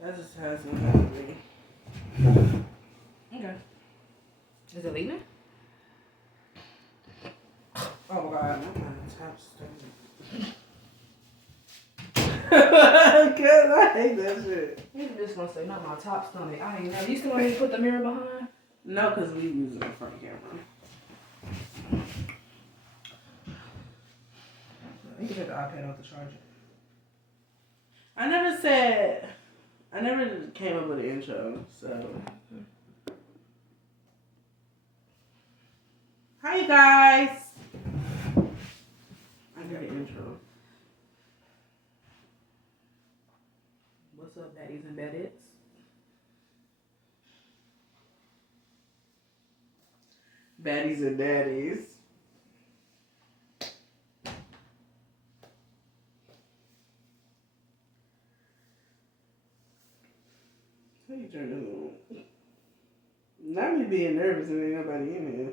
That just has me hungry. Okay. Is it leaving? Oh my god, my top stomach. Cause I hate that shit. You just gonna say not my top stomach. I ain't never. You still want me to put the mirror behind? No, cause we using the front camera. You can take the iPad off the charger. I never came up with an intro, so. Hi, you guys. I got an intro. What's up, baddies and baddies? Baddies and daddies. How you turn this on? Not me being nervous and ain't nobody in here.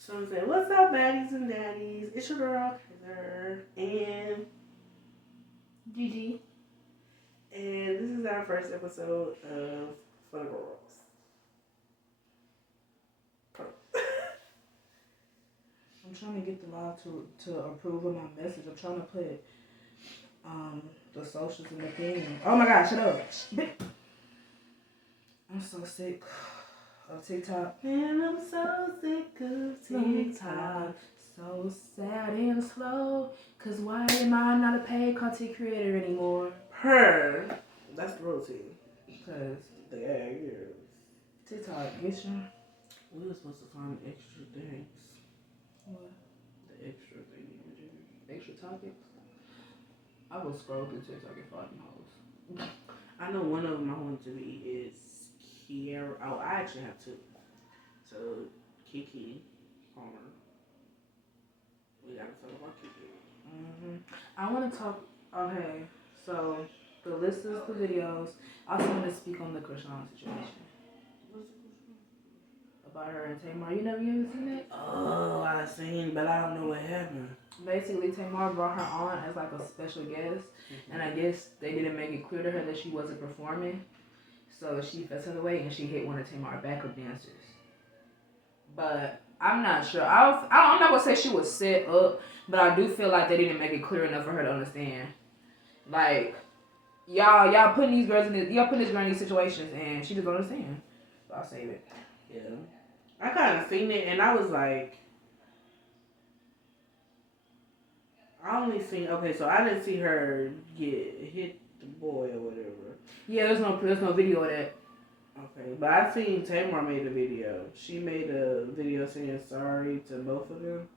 So I'm saying, what's up, baddies and daddies? It's your girl, Heather, and Gigi. And this is our first episode of For the Girls. I'm trying to get the live to approve of my message. I'm trying to put the socials in the thing. Oh my god, shut up. I'm so sick of TikTok. And I'm so sick of TikTok. So sad and slow. Cause why am I not a paid content creator anymore? That's the routine. Cause the egg here. TikTok, get you. We were supposed to find extra things. What? The extra thing you do. Extra topics? I will scroll through TikTok and find those. I know one of them I want to be is Kiara. Oh, I actually have two. So, Kiki Palmer. We gotta talk about Kiki. I want to talk. Okay, so the list is the videos. I also want to speak on the Krishan situation. About her and Tamar. You never even seen that? Oh, I seen, but I don't know what happened. Basically, Tamar brought her on as like a special guest, and I guess they didn't make it clear to her that she wasn't performing. So she fell to the way and she hit one of Tamar's backup dancers. But I'm not sure. I'm not gonna say she was set up, but I do feel like they didn't make it clear enough for her to understand. Like, y'all putting these girls in this, y'all putting this girl in these situations, and she just don't understand. So I'll save it. Yeah, I kind of seen it, and I was like, I only seen. Okay, so I didn't see her hit the boy or whatever. Yeah, there's no video of that. Okay, but I seen Tamar made a video. She made a video saying sorry to both of them.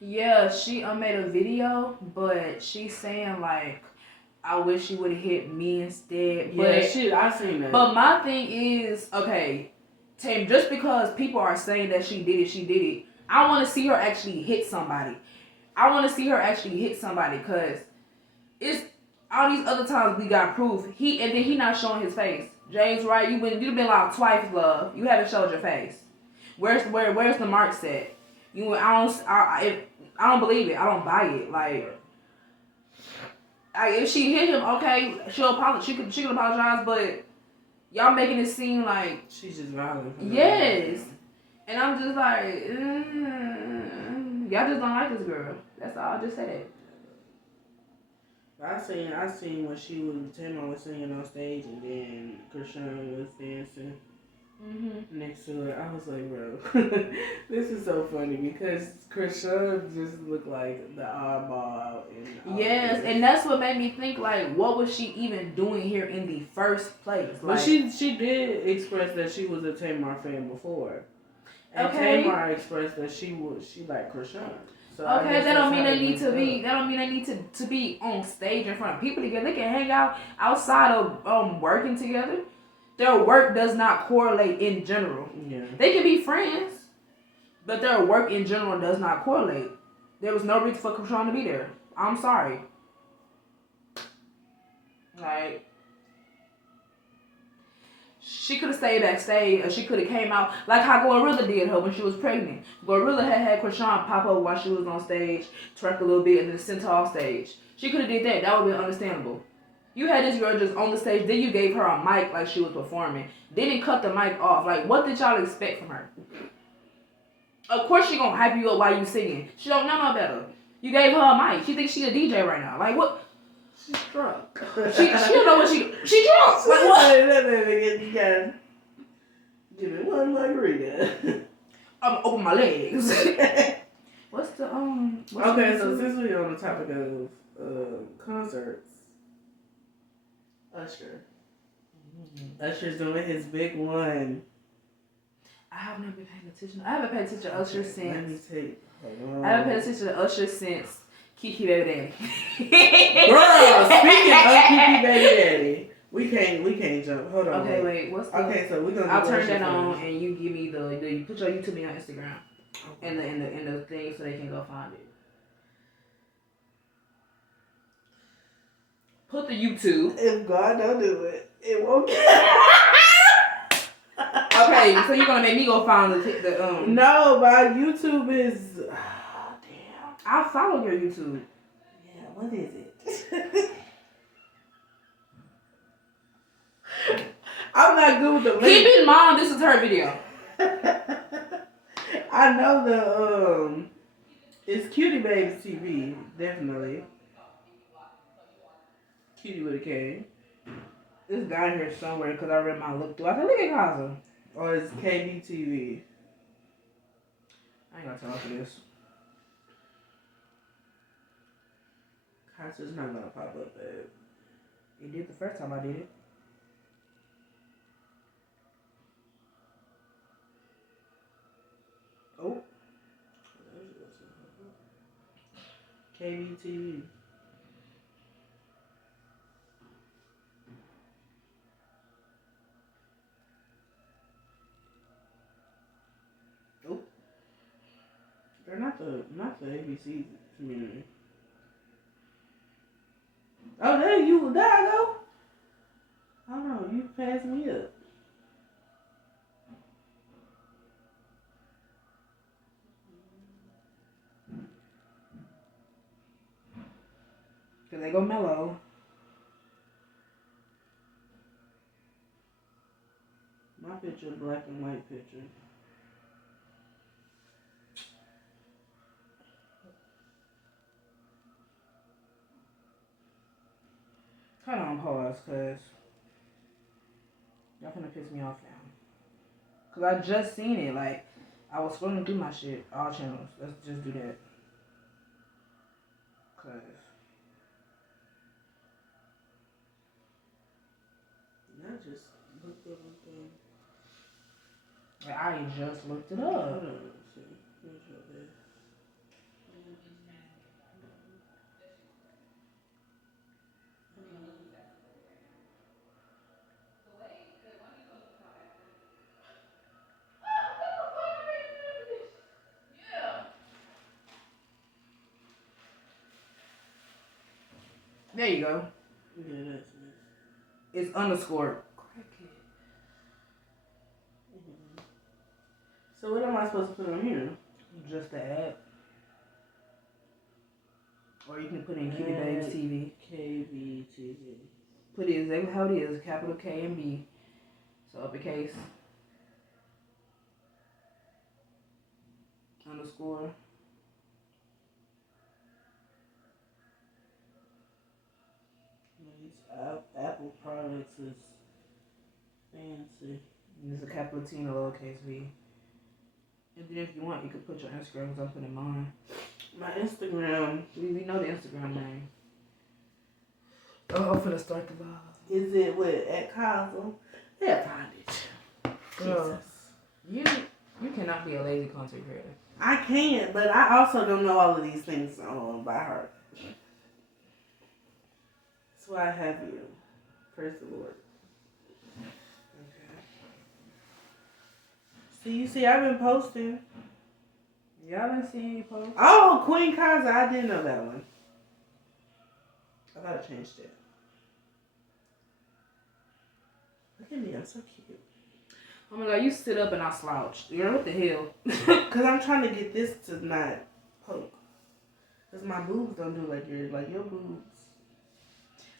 Yeah, she made a video, but she's saying like, I wish she would have hit me instead. Yeah, but, I seen that. But my thing is, okay, Tam, just because people are saying that she did it. I want to see her actually hit somebody. Because it's all these other times we got proof. And then he not showing his face. James Wright, you've been locked twice, love. You haven't showed your face. Where's the mark set? I don't believe it. I don't buy it. Like, if she hit him, okay, she'll apologize. She could apologize, but y'all making it seem like she's just violent. Yes, and I'm just like, y'all just don't like this girl. That's all. I just said it. I seen when Tamar was singing on stage, and then Krishan was dancing next to her. I was like, bro, this is so funny because Krishan just looked like the oddball. Yes, and that's what made me think, like, what was she even doing here in the first place? Like, but she did express that she was a Tamar fan before, and Tamar expressed that she liked Krishan. So okay, that don't mean they need to be on stage in front of people together. They can hang out outside of working together. Their work does not correlate in general. Yeah. They can be friends, but their work in general does not correlate. There was no reason for Krishan to be there. I'm sorry. Like, she could have stayed backstage, or she could have came out like how Gorilla did her when she was pregnant. Gorilla had Krishan pop up while she was on stage, twerk a little bit, and then sent her off stage. She could have did that. That would have been understandable. You had this girl just on the stage, then you gave her a mic like she was performing. Didn't cut the mic off. Like, what did y'all expect from her? Of course she gonna hype you up while you singing. She don't know no better. You gave her a mic. She thinks she a DJ right now. Like, what? She's drunk. She don't know what she drunk. Like, what? Give me one margarita. I'm open my legs. What's the okay, so since we're on the topic of concerts, Usher. Mm-hmm. Usher's doing his big one. I have not been paying attention. I haven't paid attention to Usher since. Let me take. I haven't paid attention to Usher since Kiki Baby Daddy. Girl, speaking of Kiki Baby Daddy, we can't jump. Hold on. Okay, wait. What's the? Okay, so we're gonna. I'll turn that on, and you give me you put your YouTube on Instagram, and the thing so they can go find it. Put the YouTube. If God don't do it, it won't. Okay, so you're gonna make me go find the No, my YouTube is. Damn. I'll follow your YouTube. Yeah, what is it? I'm not good with the link. Keep in mind, this is her video. I know it's Cutie Baby TV, definitely. Cutie with a K. It's down here somewhere because I read my look through. I said, look at Kaza. Or it's KBTV. I ain't gonna talk for this. Kaza's not gonna pop up, babe. It did the first time I did it. Oh. KBTV. Oh. They're not the ABC community. Oh, there I go. I don't know, you passed me up. Cause they go mellow. My picture, black and white picture. Hold on, pause, cause y'all finna piss me off now. Cause I just seen it. Like, I was scrolling through my shit, all channels. Let's just do that. Cause I just looked up like, I just looked it up. Hold on, let's see. Where's your bed? There you go. Yeah, that's me. It's underscore. So what am I supposed to put on here? Just the ad. Or you can put in Cutie Babes TV. KBTV. Put it exactly how it is. Capital K and B. So uppercase. Underscore. These Apple products is fancy. And it's a capital T and a lowercase v. And then if you want, you could put your Instagram because I'm putting mine. My Instagram. We know the Instagram name. Oh, I'm finna start the live. Is it with at Cosmo? They'll find it. Girl, you cannot be a lazy content creator. I can't, but I also don't know all of these things by heart. That's why I have you. Praise the Lord. See, I've been posting. Yeah, I've been seeing you post. Oh, Queen Kaza, I didn't know that one. I gotta change it. Look at me, I'm so cute. Oh my god, you sit up and I slouched. Girl, what the hell? Cause I'm trying to get this to not poke. Cause my boobs don't do like yours. Like your boobs.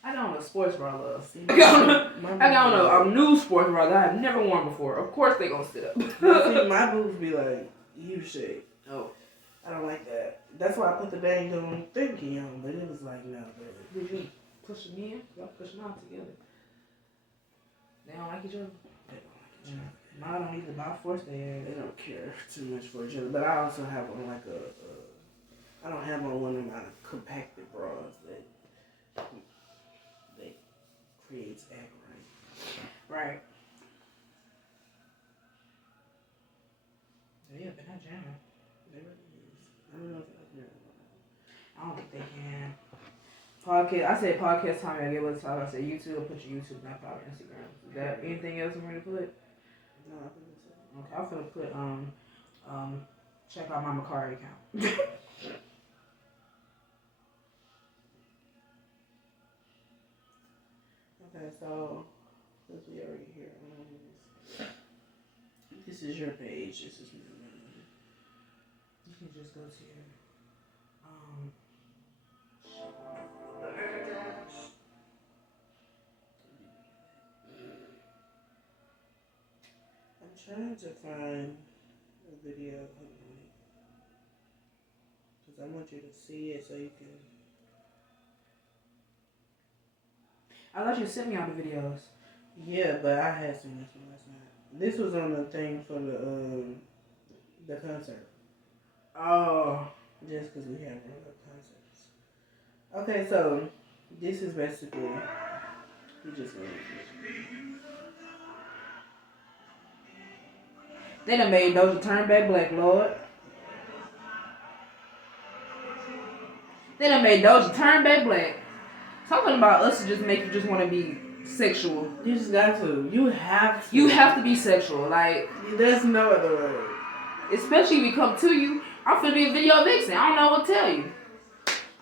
I got on a sports bra, love. See, I got on a new sports bra that I've never worn before. Of course they gonna sit up. See, my boobs be like U-shaped. Oh. I don't like that. That's why I put the dang on thingy on, but it was like, no, baby. Did you push them in? Y'all push them out together. They don't like each other? They don't like each other. Mine don't either, but I force They don't care too much for each other. But I also have on like I don't have on one of my compacted bras that creates egg right. Yeah, they're not jamming. They really is. I don't know if they like that. I don't think they can. Podcast. I said podcast time. I get what's talk. I said YouTube. I'll put your YouTube, not probably Instagram. Is that anything else I'm ready to put? No, I think that's it. Okay, I'm gonna put check out my Macari account. Okay, so since we already here, this is your page. This is mine. You can just go to your I'm trying to find a video. Because I want you to see it so you can. I thought you sent me all the videos. Yeah, but I had seen this one last night. This was on the thing for the concert. Oh. Just because we have regular concerts. Okay, so this is basically. We just went. They done made Doja turn back black, Lord. They done made Doja turn back black. Talking about us to just make you just want to be sexual. You just got to. You have to. You have to be sexual. Like, there's no other way. Especially if we come to you. I'm finna be a video vixen. I don't know what to tell you.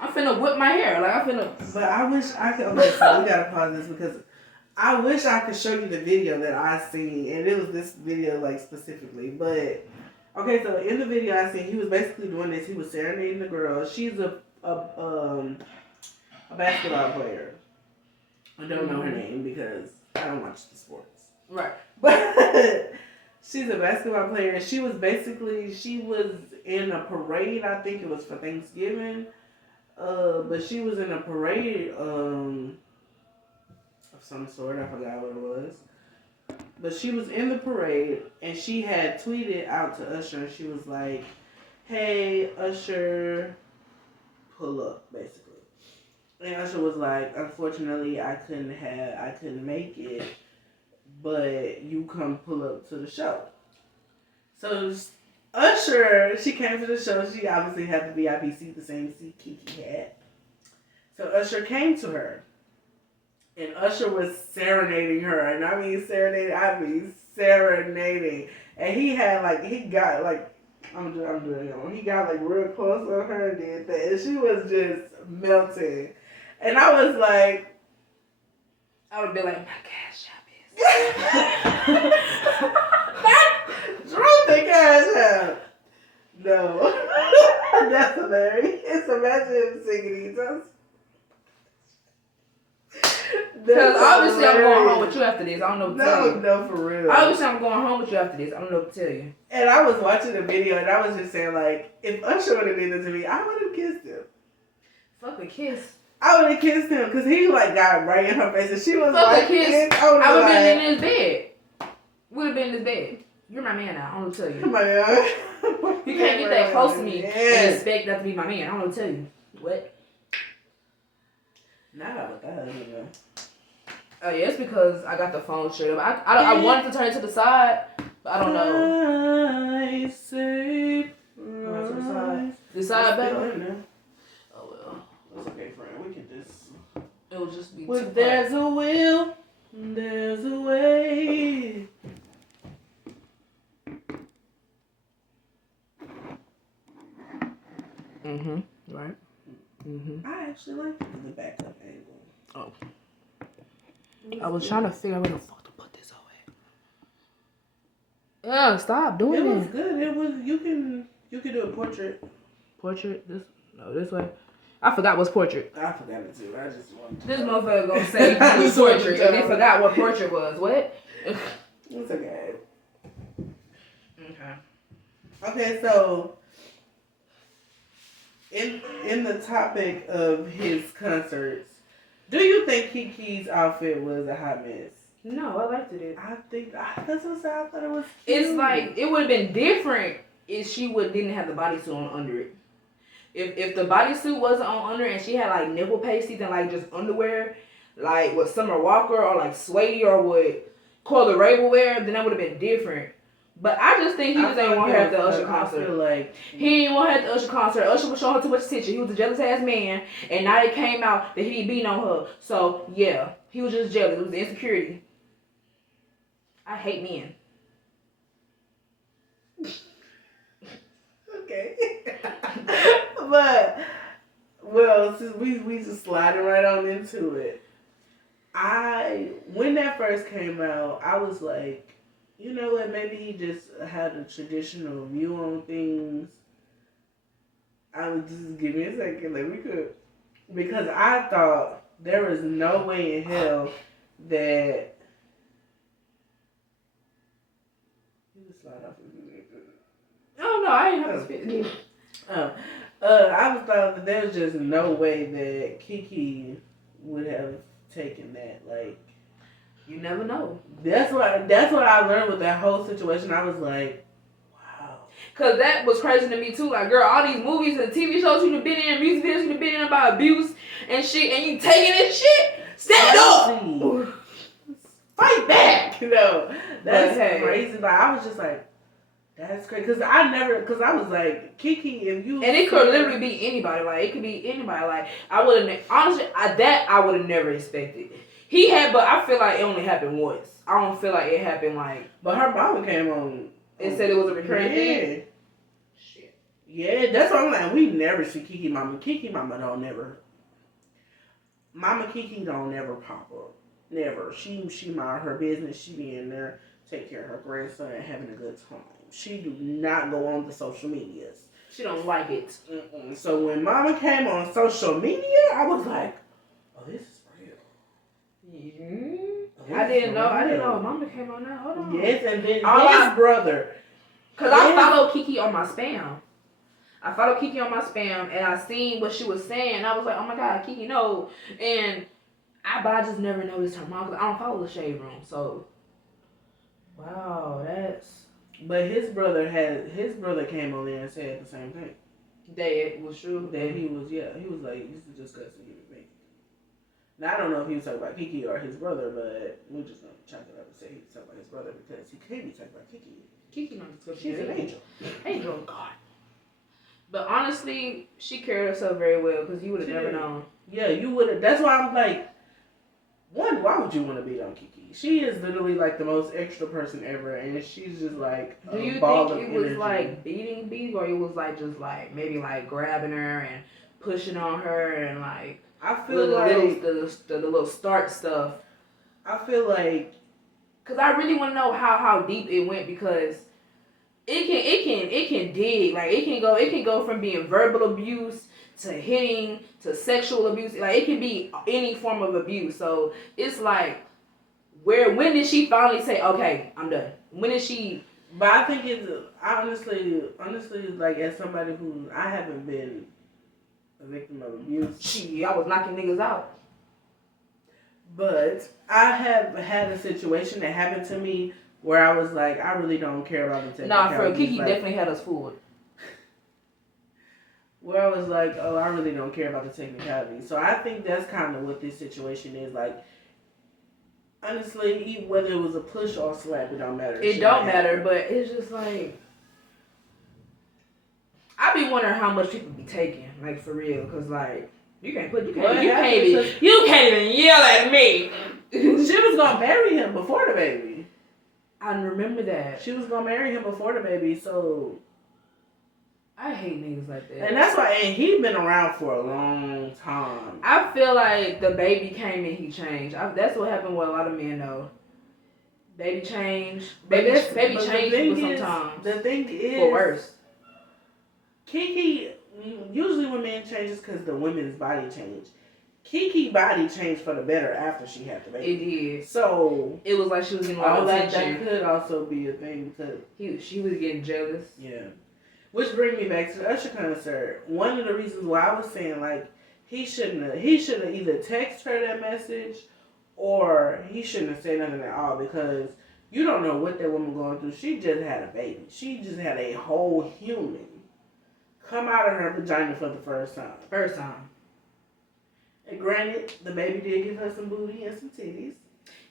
I'm finna whip my hair. Like, I'm finna. But I wish I could. Okay, so we gotta pause this because I wish I could show you the video that I seen, and it was this video like specifically. But okay, so in the video I seen, he was basically doing this. He was serenading the girl. She's a basketball player. I don't know her name because I don't watch the sports. Right. But she's a basketball player, and she was in a parade. I think it was for Thanksgiving. But she was in a parade of some sort. I forgot what it was. But she was in the parade, and she had tweeted out to Usher, and she was like, "Hey, Usher, pull up," basically. And Usher was like, "Unfortunately, I couldn't make it, but you come pull up to the show." So Usher, she came to the show. She obviously had the VIP seat, the same seat Kiki had. So Usher came to her. And Usher was serenading her. And I mean serenading. And he got real close on her and did that. And she was just melting. And I was like, I would be like, my cash app is. Drop the cash app. No. That's hilarious. Imagine singing these songs. Because obviously I'm going home with you after this. I don't know what to tell you. No, for real. Obviously I'm going home with you after this. I don't know what to tell you. And I was watching the video and I was just saying, like, if Usher would have did this to me, I would have kissed him. Fuck a kiss. I would have kissed him because he, like, got right in her face and she was fuck like, a kiss. I would have been in his bed. Would have been in his bed. You're my man now. I don't know what to tell you. My man. You can't get that close to me and expect that to be my man. I don't know what to tell you. What? Nah, with that, nigga. Oh yeah, it's because I got the phone straight up. I wanted to turn it to the side, but I don't know. I say Turn it to the side. The side better? Oh well. That's okay, friend. We can just. It will just be Well, there's a will, there's a way. actually. The backup angle. Oh. I was trying to figure out where the fuck to put this away. Yeah, stop doing it. It was good. It was you can do a portrait. Portrait? This way. I forgot what's portrait. I forgot it too. I just wanted to this motherfucker gonna say portrait and they forgot what portrait was. What? It's okay. Okay. Okay, so in the topic of his concerts, do you think Kiki's outfit was a hot mess? No, I liked it. I think that's what I thought it was cute. It's like it would have been different if she didn't have the bodysuit on under it. If the bodysuit wasn't on under and she had like nipple pasties and like just underwear, like what Summer Walker or like Swae or what Coyle Ray would wear, then that would have been different. But I just think he just ain't want her at the Usher concert. I feel like he ain't want her at the Usher concert. Usher was showing her too much attention. He was a jealous ass man, and now it came out that he beating on her. So yeah, he was just jealous. It was insecurity. I hate men. Okay. But well, since we just sliding right on into it. When that first came out, I was like, you know what, maybe he just had a traditional view on things. I would just give me a second, like we could, because I thought there was no way in hell that you can slide off of me. Oh no, I ain't have to spit. I was thought that there was just no way that Kiki would have taken that. Like, you never know. That's what I learned with that whole situation. I was like, wow. Cause that was crazy to me too. Like, girl, all these movies and TV shows you've been in, music videos you've been in about abuse and shit, and you taking this shit. Stand up, fight back. You know, that's crazy. Like, I was just like, that's crazy. Cause I was like, Kiki, if you and it could literally be anybody. Like, it could be anybody. Like, I would have honestly, I would have never expected. He had, but I feel like it only happened once. I don't feel like it happened like. But her mama came on and said it was a recurring thing. Shit. Yeah, that's what I'm like. We never see Kiki mama. Kiki mama don't never. Mama Kiki don't never pop up. Never. She mind her business. She be in there, take care of her grandson and having a good time. She do not go on the social medias. She don't like it. Mm-mm. So when Mama came on social media, I was like, oh, this is real. Mm-hmm. I didn't know Mama came on now. Hold on. Yes, and then his brother. Because I followed Kiki on my spam. And I seen what she was saying. I was like, oh my God, Kiki, no. But I just never noticed her mom because I don't follow the Shade Room. So, wow, that's. But his brother came on there and said the same thing. That it was true. That he was like, this is disgusting, give it me. Now I don't know if he was talking about Kiki or his brother, but we're just gonna chalk it up and say he was talking about his brother because he can't be talking about Kiki. Kiki not disgusting. She's an angel. Angel of God. But honestly, she carried herself very well because you would have never known. Yeah, you would have. That's why I'm like, one, why would you want to beat on Kiki? She is literally like the most extra person ever, and she's just like do you think it was like beating, or it was like just like maybe like grabbing her and pushing on her and like I feel like the little start stuff. I feel like because I really want to know how deep it went because it can dig like it can go from being verbal abuse to hitting to sexual abuse. Like it can be any form of abuse. So it's like. When did she finally say, okay, I'm done? When did she... But I think it's... Honestly, like, as somebody who... I haven't been a victim of abuse. I was knocking niggas out. But I have had a situation that happened to me where I was like, I really don't care about the technicalities. Nah, for Kiki definitely had us fooled. Where I was like, oh, I really don't care about the technicalities. So I think that's kind of what this situation is. Like, honestly, whether it was a push or a slap, it don't matter. It don't matter, but it's just like... I be wondering how much people be taking, like, for real. Because, like, you can't even yell at me. She was going to marry him before the baby. I remember that. She was going to marry him before the baby, so... I hate niggas like that. And that's why, and he been around for a long time. I feel like the baby came and he changed. That's what happened with a lot of men though. Baby change. Baby change people sometimes. The thing is, for worse. Kiki, usually when men change is because the women's body changed. Kiki body changed for the better after she had the baby. It did. So it was like she was getting a lot of attention. That could also be a thing because she was getting jealous. Yeah. Which brings me back to the Usher concert. One of the reasons why I was saying like he shouldn't have either texted her that message or he shouldn't have said nothing at all because you don't know what that woman going through. She just had a baby. She just had a whole human come out of her vagina for the first time. And granted, the baby did give her some booty and some titties.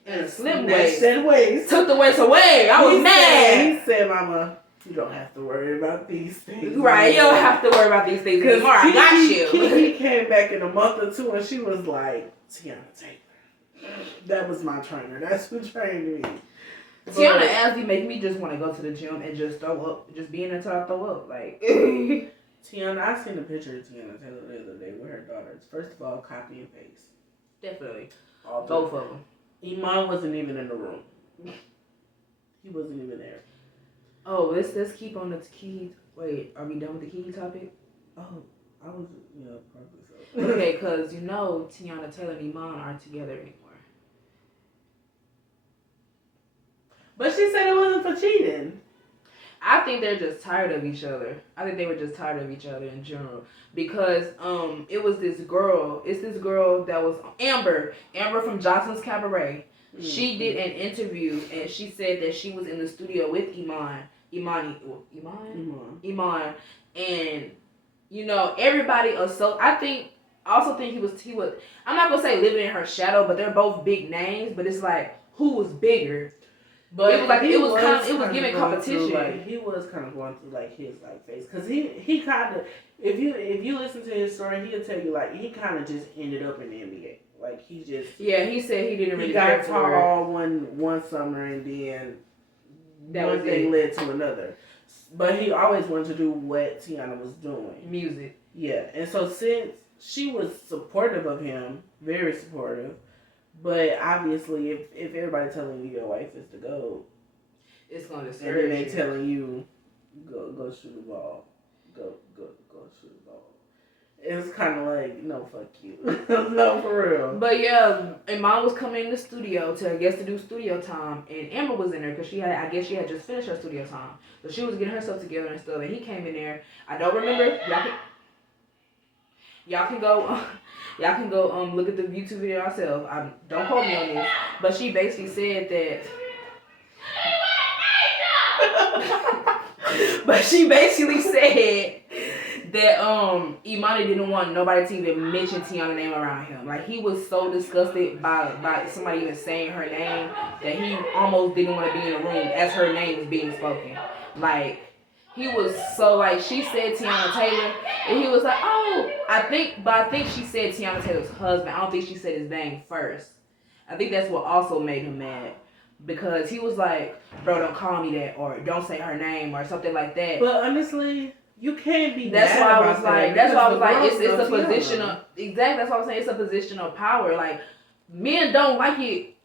And a slim waist. Took the waist away. I was mad. He said, Mama, you don't have to worry about these things. Right, you don't have to worry about these things anymore. I got you. Kiki came back in a month or two and she was like, Tiana Taylor. That was my trainer. That's who trained me. Tiana Asley make me just want to go to the gym and just throw up. Just be in until I throw up. Like... Tiana, I seen a picture of Tiana Taylor the other day with her daughters. First of all, copy and paste. Definitely. Both of them. Iman wasn't even in the room. He wasn't even there. Oh, let's keep on the Kiki. Wait, are we done with the Kiki topic? Oh, I was, probably so. Okay, because Tiana Taylor and Iman aren't together anymore. But she said it wasn't for cheating. I think they're just tired of each other. I think they were just tired of each other in general. Because it was this girl. It's this girl that was Amber from Johnson's Cabaret. Mm-hmm. She did an interview and she said that she was in the studio with Iman. And everybody I also think he was I'm not gonna say living in her shadow, but they're both big names, but it's like who was bigger? But it was like it was giving competition. He was kind of going through his phase because he kind of if you listen to his story, he'll tell you he kind of just ended up in the NBA. He just he said he didn't really got tall one summer and then one thing led to another. But he always wanted to do what Tiana was doing, music. Yeah, and so since she was supportive of him, very supportive. But obviously, if everybody telling you your wife is the GOAT, it's gonna discourage you. And then they telling you go shoot the ball, go shoot the ball. It's kind of like no, fuck you, no, for real. But yeah, and Mom was coming in the studio to do studio time, and Amber was in there because she had just finished her studio time, so she was getting herself together and stuff. And he came in there. I don't remember. Y'all can go. Y'all can go look at the YouTube video yourself. Don't quote me on this. But she basically said that... But she basically said that Imani didn't want nobody to even mention Tiana's name around him. He was so disgusted by somebody even saying her name that he almost didn't want to be in the room as her name was being spoken. He was so she said Tiana Taylor, and he was like, oh, I think she said Tiana Taylor's husband. I don't think she said his name first. I think that's what also made him mad because he was like, bro, don't call me that or don't say her name or something like that. But honestly, you can't be. That's why I was like, it's a position of exactly. That's why I'm saying it's a position of power. Men don't like it.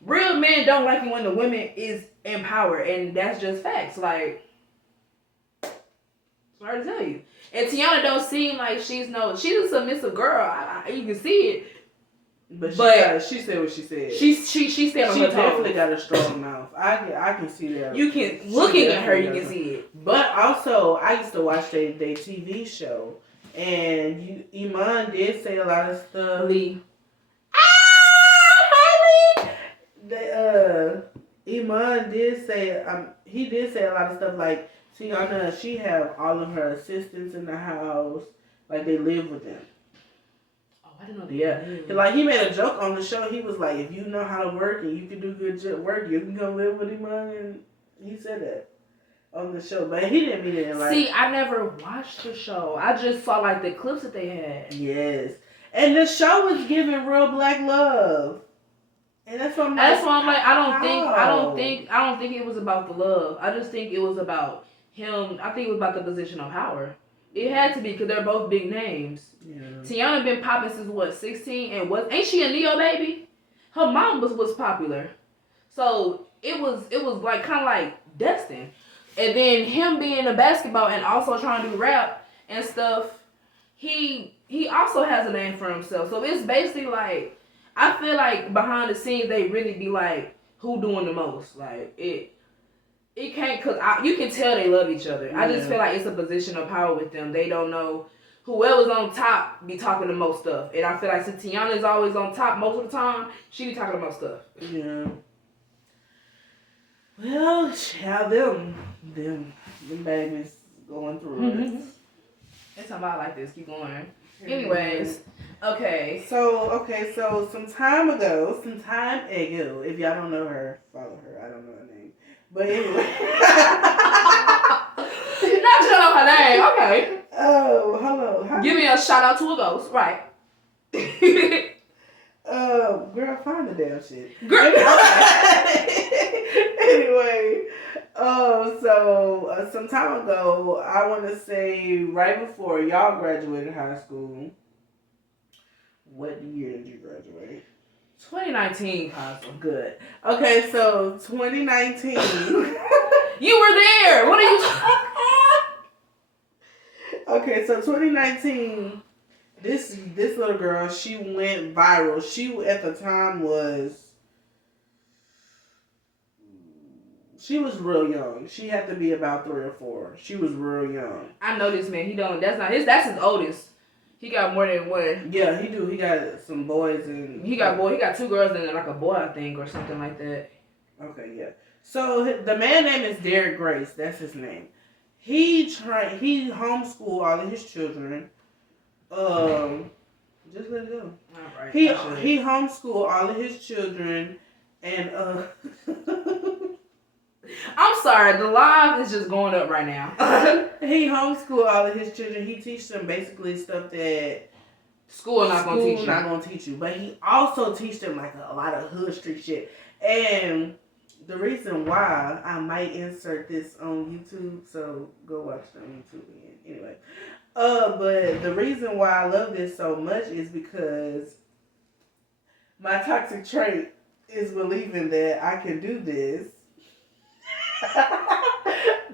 Real men don't like it when the woman is in power, and that's just facts. Sorry to tell you. And Tiana don't seem like she's a submissive girl. You can see it. But she said what she said. She said on her toes. Definitely got a strong mouth. I can see that. You can looking at her, you can see it. But also, I used to watch their TV show, and Iman did say a lot of stuff. Lee. Iman did say he did say a lot of stuff like. Tiana, she have all of her assistants in the house. They live with them. Oh, I didn't know that. Yeah. He made a joke on the show. He was like, if you know how to work and you can do good work, you can come live with him. And he said that on the show. But he didn't mean it See, I never watched the show. I just saw the clips that they had. Yes. And the show was giving real black love. And that's why I'm like, I don't think it was about the love. I just think it was about him. I think it was about the position of power. It had to be because they're both big names. Yeah. Tiana been popping since what 16 and ain't she a Neo baby? Her mom was popular, so it was like kind of like destined. And then him being a basketball and also trying to do rap and stuff, he also has a name for himself. So it's basically like I feel like behind the scenes they really be like who doing the most. Like it can't cause you can tell they love each other. Yeah. I just feel like it's a position of power with them. They don't know whoever's on top be talking the most stuff, and I feel like since Tiana's always on top most of the time, she be talking the most stuff. Yeah. Well, child, them babies going through it. It's something I like this. Keep going. Anyways, okay. So some time ago, if y'all don't know her, follow her. I don't know her name. But anyway. Not you don't know her name. Okay. Oh, hello. Give me a shout out to a ghost. Right. Girl, find the damn shit. Girl. Anyway, so some time ago, I want to say right before y'all graduated high school. What year did you graduate? 2019, Cosmo. Good. Okay, so 2019. You were there. What are you talking? Okay, so 2019. This little girl, she went viral. She at the time was real young. She had to be about 3 or 4. She was real young. I know this man. He don't. That's his oldest. He got more than one. Yeah, he do. He got some boys and he got 2 girls and like a boy, I think, or something like that. Okay, yeah. So the man name is Derek Grace. That's his name. He homeschooled all of his children. Just let it go. All right. He homeschooled all of his children, and I'm sorry, the live is just going up right now. He homeschooled all of his children. He teaches them basically stuff that school not gonna teach you. But he also teaches them like a lot of hood street shit. And the reason why I might insert this on YouTube, so go watch it on YouTube again. Anyway. But the reason why I love this so much is because my toxic trait is believing that I can do this,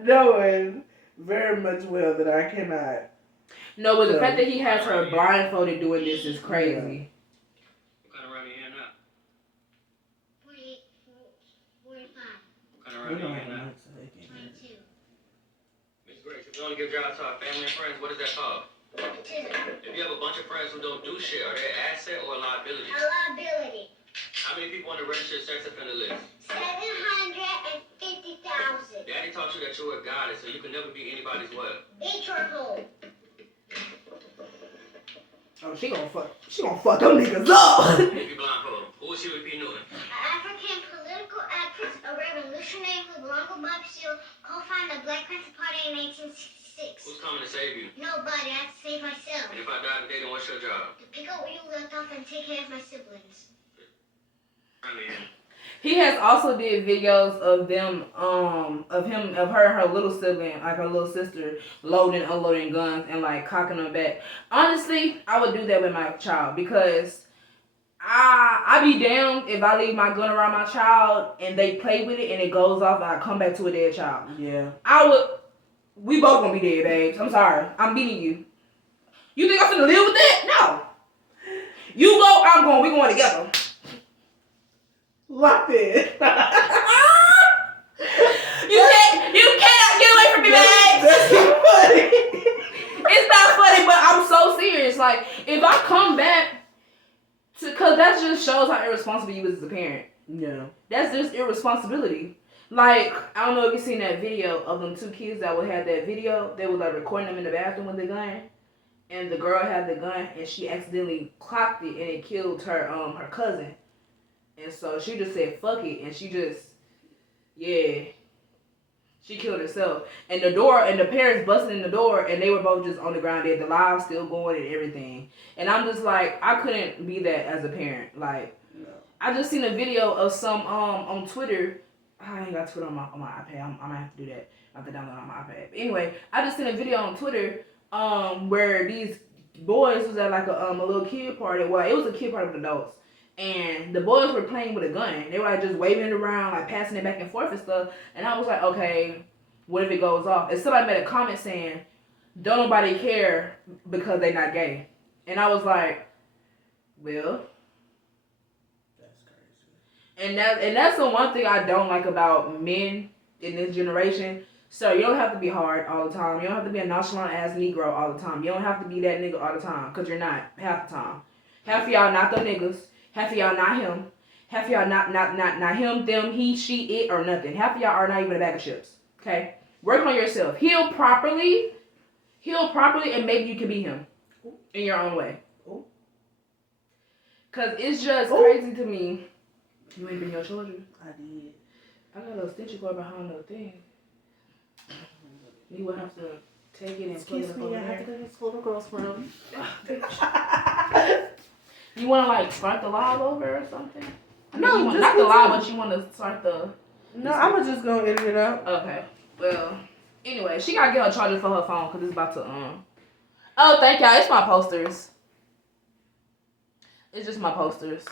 knowing very much well that I cannot. No, but the fact that he has her blindfolded doing this is crazy. Yeah. What kind of rap you in now? 45. What kind of rap you in now? 22. Miss Grace, if you only give jobs to our family and friends, what is that called? If you have a bunch of friends who don't do shit, are they an asset or a liability? A liability. How many people on the registered sex offender list? 750,000. Daddy taught you that you were a goddess, so you can never be anybody's what? Bitch or hoe. Oh, she gonna fuck them niggas up. If you blindfold, who was she with P. Newton? An African political actress, a revolutionary who belonged to Bob Seale, co-founded the Black Panther Party in 1966. Who's coming to save you? Nobody. I have to save myself. And if I die today, then what's your job? To pick up where you left off and take care of my siblings. He has also did videos of them, of her little sibling, like her little sister, loading, unloading guns and like cocking them back. Honestly, I would do that with my child because I be damned if I leave my gun around my child and they play with it and it goes off and I come back to a dead child. Yeah. We both gonna be dead, babes. I'm sorry. I'm beating you. You think I'm finna live with that? No. You go, I'm going. We going together. Locked in. You cannot get away from me, babe. That's not funny. It's not funny, but I'm so serious. Like, if I come back cause that just shows how irresponsible you is as a parent. Yeah. That's just irresponsibility. Like, I don't know if you seen that video of them 2 kids that would have that video. They was like recording them in the bathroom with the gun. And the girl had the gun and she accidentally clocked it and it killed her cousin. And so she just said, fuck it. And she just, she killed herself. And the parents busted in the door and they were both just on the ground dead. The live still going and everything. And I'm just like, I couldn't be that as a parent. Like, no. I just seen a video of some, on Twitter, I ain't got Twitter on my iPad. I'm gonna have to do that. I have to download it on my iPad. But anyway, I just seen a video on Twitter where these boys was at like a little kid party. Well, it was a kid party with adults. And the boys were playing with a gun. They were like just waving it around, like passing it back and forth and stuff. And I was like, okay, what if it goes off? And somebody made a comment saying, don't nobody care because they not gay. And I was like, well, that's crazy. And that's the one thing I don't like about men in this generation. So you don't have to be hard all the time. You don't have to be a nonchalant ass Negro all the time. You don't have to be that nigga all the time, because you're not half the time. Half of y'all not the niggas. Half of y'all not him. Half of y'all not him, them, he, she, it, or nothing. Half of y'all are not even a bag of chips. Okay? Work on yourself. Heal properly, and maybe you can be him in your own way. Because it's just crazy to me. You ain't been your children. I did. I got a little stitchy cord behind the thing. You would have to take it and put it up over I have to there. go to this little girl's room. You want to like start the live over or something? No, not just the live, but you want to start the. No, I'm just gonna edit it up. Okay. Well, anyway, she gotta get her charger for her phone because it's about to Oh, thank y'all. It's my posters. It's just my posters.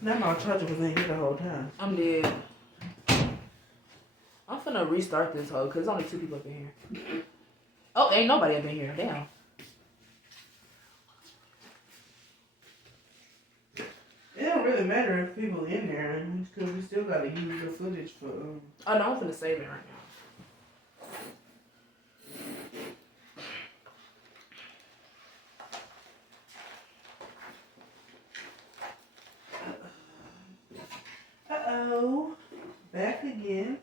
Now my charger was in here the whole time. I'm dead. I'm finna restart this hoe because there's only 2 people up in here. Oh, ain't nobody up in here. Damn. It don't really matter if people in there, because we still gotta use the footage for. Oh no, I'm finna save it right now. Uh-oh. Back again.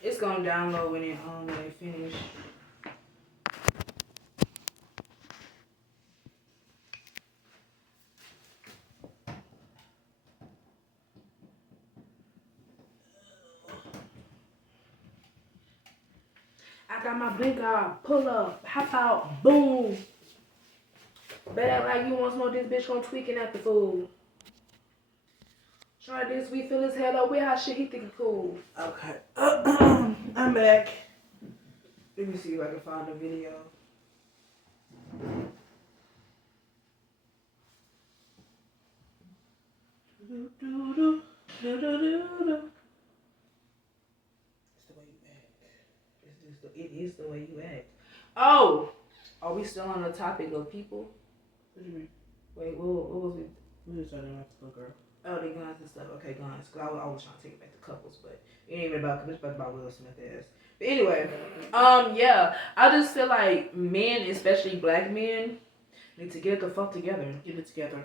It's gonna download when they finish. I got my blink out, pull up, hop out, boom. Bet act like you want to smoke this bitch gon' tweaking at the food. Try this, we feel his head up with how shit he think it cool. Okay. I'm back. Let me see if I can find a video. It is the way you act. Oh! Are we still on the topic of people? What do you mean? Wait, what was we? We was talking about the little girl. Oh, the guns and stuff. Okay, guns. Cause I was trying to take it back to couples, but it ain't even about couples. It's about Will Smith ass. But anyway, yeah, I just feel like men, especially black men, need to get the fuck together. Get it together.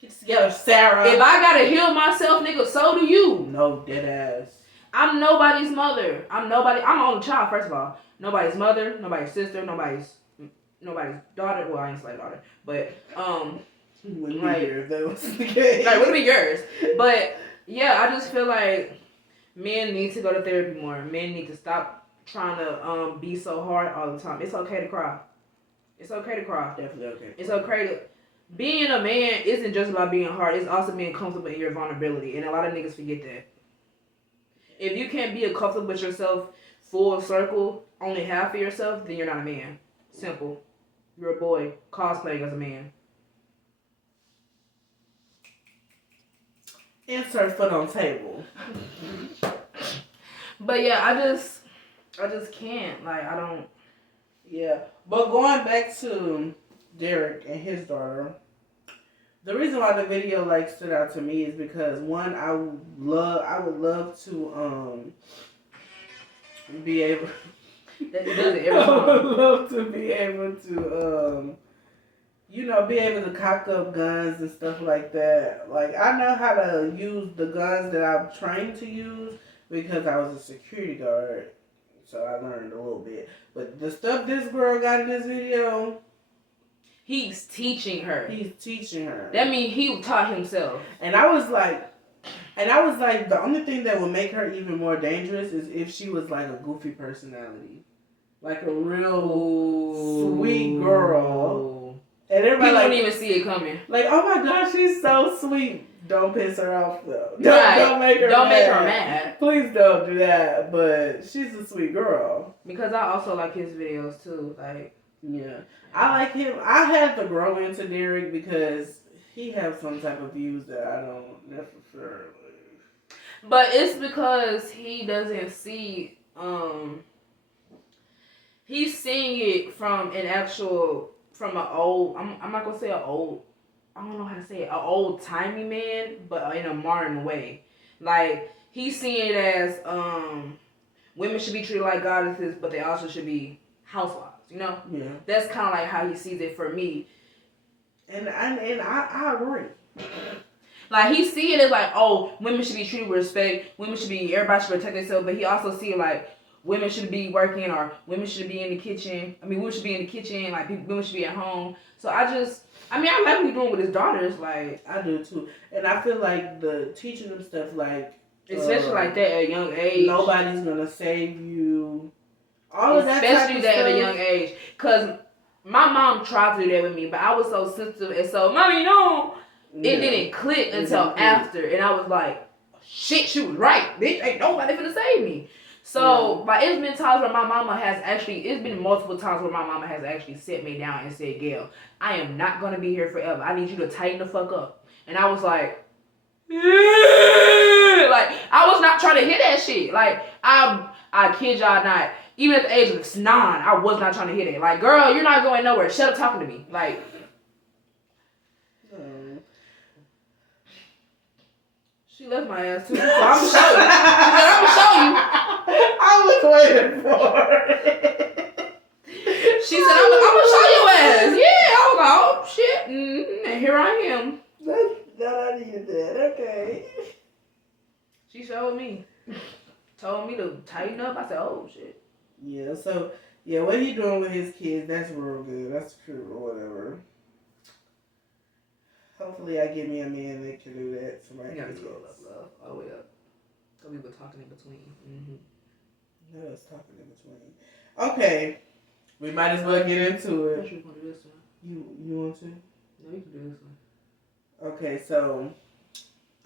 Get it together, Sarah. If I gotta heal myself, nigga, so do you. No, dead ass. I'm nobody's mother. I'm an only child, first of all. Nobody's mother, nobody's sister, nobody's daughter. Well, I ain't say daughter, but Wouldn't like, be yours, that was the case. like, wouldn't be yours. But yeah, I just feel like men need to go to therapy more. Men need to stop trying to be so hard all the time. It's okay to cry. It's okay to cry. Definitely okay. It's okay to. Being a man isn't just about being hard. It's also being comfortable in your vulnerability, and a lot of niggas forget that. If you can't be comfortable with yourself full circle, only half of yourself, then you're not a man. Simple. You're a boy cosplaying as a man. Insert foot on table. But yeah, I just can't. Like, I don't. Yeah. But going back to Derek and his daughter, the reason why the video like stood out to me is because one, I would love to be able That does it every I would time. love to be able to be able to cock up guns and stuff like that. Like, I know how to use the guns that I've trained to use because I was a security guard. So I learned a little bit. But the stuff this girl got in this video, He's teaching her. he's teaching her. That means he taught himself. And I was like, And I was like, the only thing that would make her even more dangerous is if she was like a goofy personality. Like a real sweet girl. And everybody people wouldn't even see it coming. Like, oh my gosh, she's so sweet. Don't piss her off though. Don't make her mad. Please don't do that. But she's a sweet girl. Because I also like his videos too. Like, yeah. I like him. I had to grow into Derek because he has some type of views that I don't necessarily. But it's because he doesn't see he's seeing it from an actual from an old I'm not gonna say an old I don't know how to say it, an old timey man, but in a modern way. Like he's seeing it as women should be treated like goddesses, but they also should be housewives. You know? Yeah. That's kind of like how he sees it for me. And I agree. Like he see it as like, oh, women should be treated with respect. Everybody should protect themselves. But he also see it like women should be working or women should be in the kitchen. Women should be in the kitchen. Like women should be at home. So I like what he's doing with his daughters. Like I do too, and I feel like the teaching them stuff like. Especially like that at a young age. Nobody's gonna save you. All of that especially that at a young age. Because my mom tried to do that with me, but I was so sensitive and so, mommy, no. It didn't click until after. And I was like, shit, she was right. Bitch, ain't nobody finna save me. So, like, it's been times where my mama has actually, it's been multiple times where my mama has actually set me down and said, Gail, I am not gonna be here forever. I need you to tighten the fuck up. And I was like, like, I was not trying to hear that shit. Like, I kid y'all not. Even at the age of 9, I was not trying to hear that. Like, girl, you're not going nowhere. Shut up talking to me. Like, she left my ass too. So I'm gonna show you. She said, I'm gonna show you. I was waiting for it. She said, I'm gonna show your ass. Yeah, I was like, oh shit. And here I am. That I needed that. Okay. She showed me. Told me to tighten up. I said, oh shit. Yeah, so what he doing with his kids, that's real good. That's true or whatever. Hopefully I get me a man that can do that for my kids. Scroll up, love. All the way up. So we were talking in between. No, it's talking in between. Okay. We might as well get into it. You want to do this one? You want to? No, you can do this one. Okay, so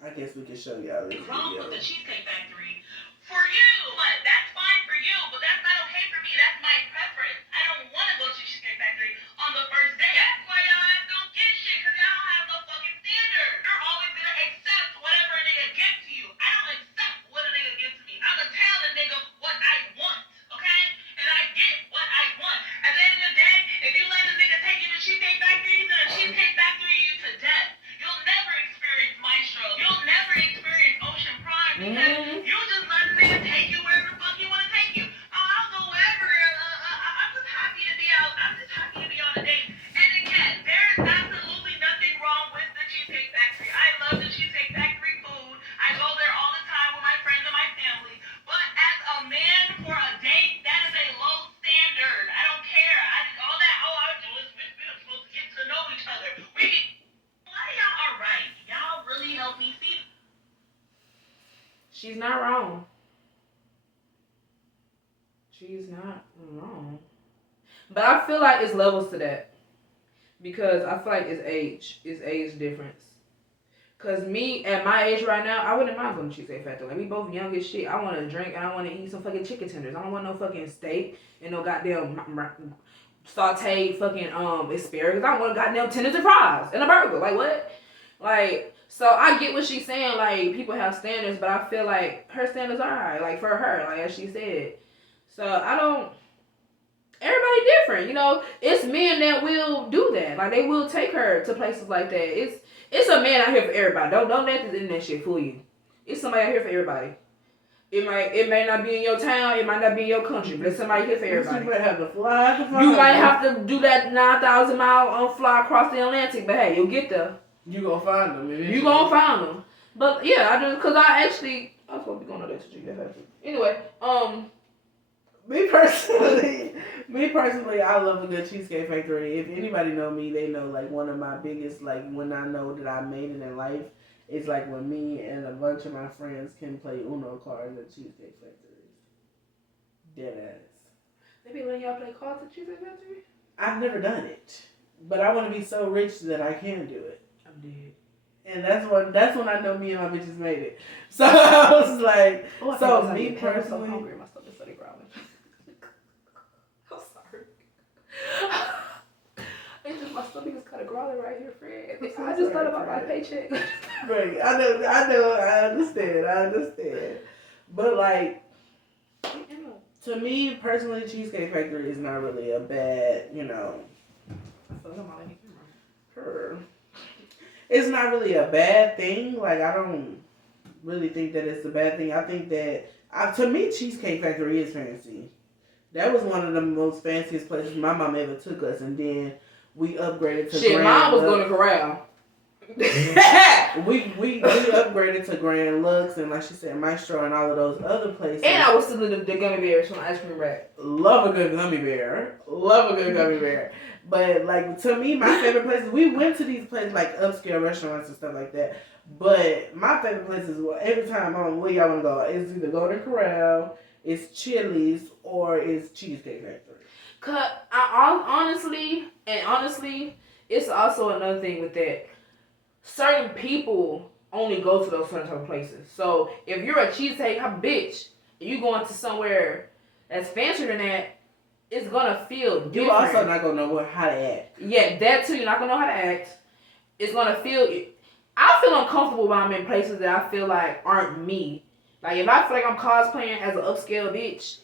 I guess we can show y'all this Wrong video. with the Cheesecake Factory for you, but that's fine for you, but that's not okay for me. That's my preference. I don't want to go to Cheesecake Factory on the first day. That's why y'all ass don't get shit, because y'all don't have no fucking standard. You're always gonna accept whatever a nigga gives to you. I don't accept what a nigga gives to me. I'ma tell the nigga what I want, okay? And I get what I want. At the end of the day, if you let a nigga take you to Cheesecake Factory, he's gonna Cheesecake Factory you to death. You'll never experience Maestro. You'll never experience Ocean Prime because you just let a nigga take you wherever the fuck he want to take you. Oh, I'll go wherever. I'm just happy to be out. I'm just happy to be on a date. And again, there's absolutely nothing wrong with the Cheesecake Factory. I love the Cheesecake Factory food. I go there all the time with my friends and my family. But as a man for a date, that is a low standard. I don't care. All that. Oh, I do is we're supposed to get to know each other. Y'all are right. Y'all really help me see. She's not wrong. She's not wrong. But I feel like it's levels to that. Because I feel like it's age difference. Because me, at my age right now, I wouldn't mind going to Cheesecake Factory. Like, we both young as shit. I want to drink and I want to eat some fucking chicken tenders. I don't want no fucking steak and no goddamn sauteed fucking asparagus. I want goddamn tenders and fries and a burger. Like, what? Like, so I get what she's saying. Like, people have standards, but I feel like her standards are high. Like, for her, like, as she said. So, everybody different, you know. It's men that will do that. Like, they will take her to places like that. It's a man out here for everybody. Don't let this internet shit fool you. It's somebody out here for everybody. It may not be in your town, it might not be in your country, but it's somebody here for everybody. You might have to fly. You might have to do that 9,000 mile fly across the Atlantic, but hey, you'll get there. You gonna find them. You gonna find them. But yeah, I was supposed to be going to that to Anyway, Me personally, I love a good Cheesecake Factory. If anybody know me, they know like one of my biggest, like when I know that I made it in life It's like when me and a bunch of my friends can play Uno cards at Cheesecake Factory. Deadass. They be letting y'all play cards at Cheesecake Factory? I've never done it, but I want to be so rich that I can do it. I'm dead. And that's when I know me and my bitches made it. So I was like, oh, so me personally, I'm so hungry. My stomach started growling. I'm sorry. It's just my stomach is kind of growling right here, Fred. I just thought about my paycheck. Right, I understand. But like, to me personally, Cheesecake Factory is not really a bad, you know. It's not really a bad thing. Like, I don't really think that it's a bad thing. I think that, to me, Cheesecake Factory is fancy. That was one of the most fanciest places my mom ever took us, and then we upgraded to Grand Mom was going to Corral. we upgraded to Grand Lux and, like she said, Maestro and all of those other places. And I was still in the gummy bears from the ice cream rack. Love a good gummy bear. But like, to me, my favorite places, we went to these places like upscale restaurants and stuff like that. But my favorite places, every time where y'all want to go, it's either Golden Corral, it's Chili's, or it's Cheesecake Factory. Cause honestly, it's also another thing with that. Certain people only go to those certain type of places. So if you're a cheesecake bitch and you going to somewhere that's fancier than that, it's gonna feel different. You also not gonna know how to act. Yeah, that too. You're not gonna know how to act. It's gonna feel. I feel uncomfortable when I'm in places that I feel like aren't me. Like if I feel like I'm cosplaying as an upscale bitch,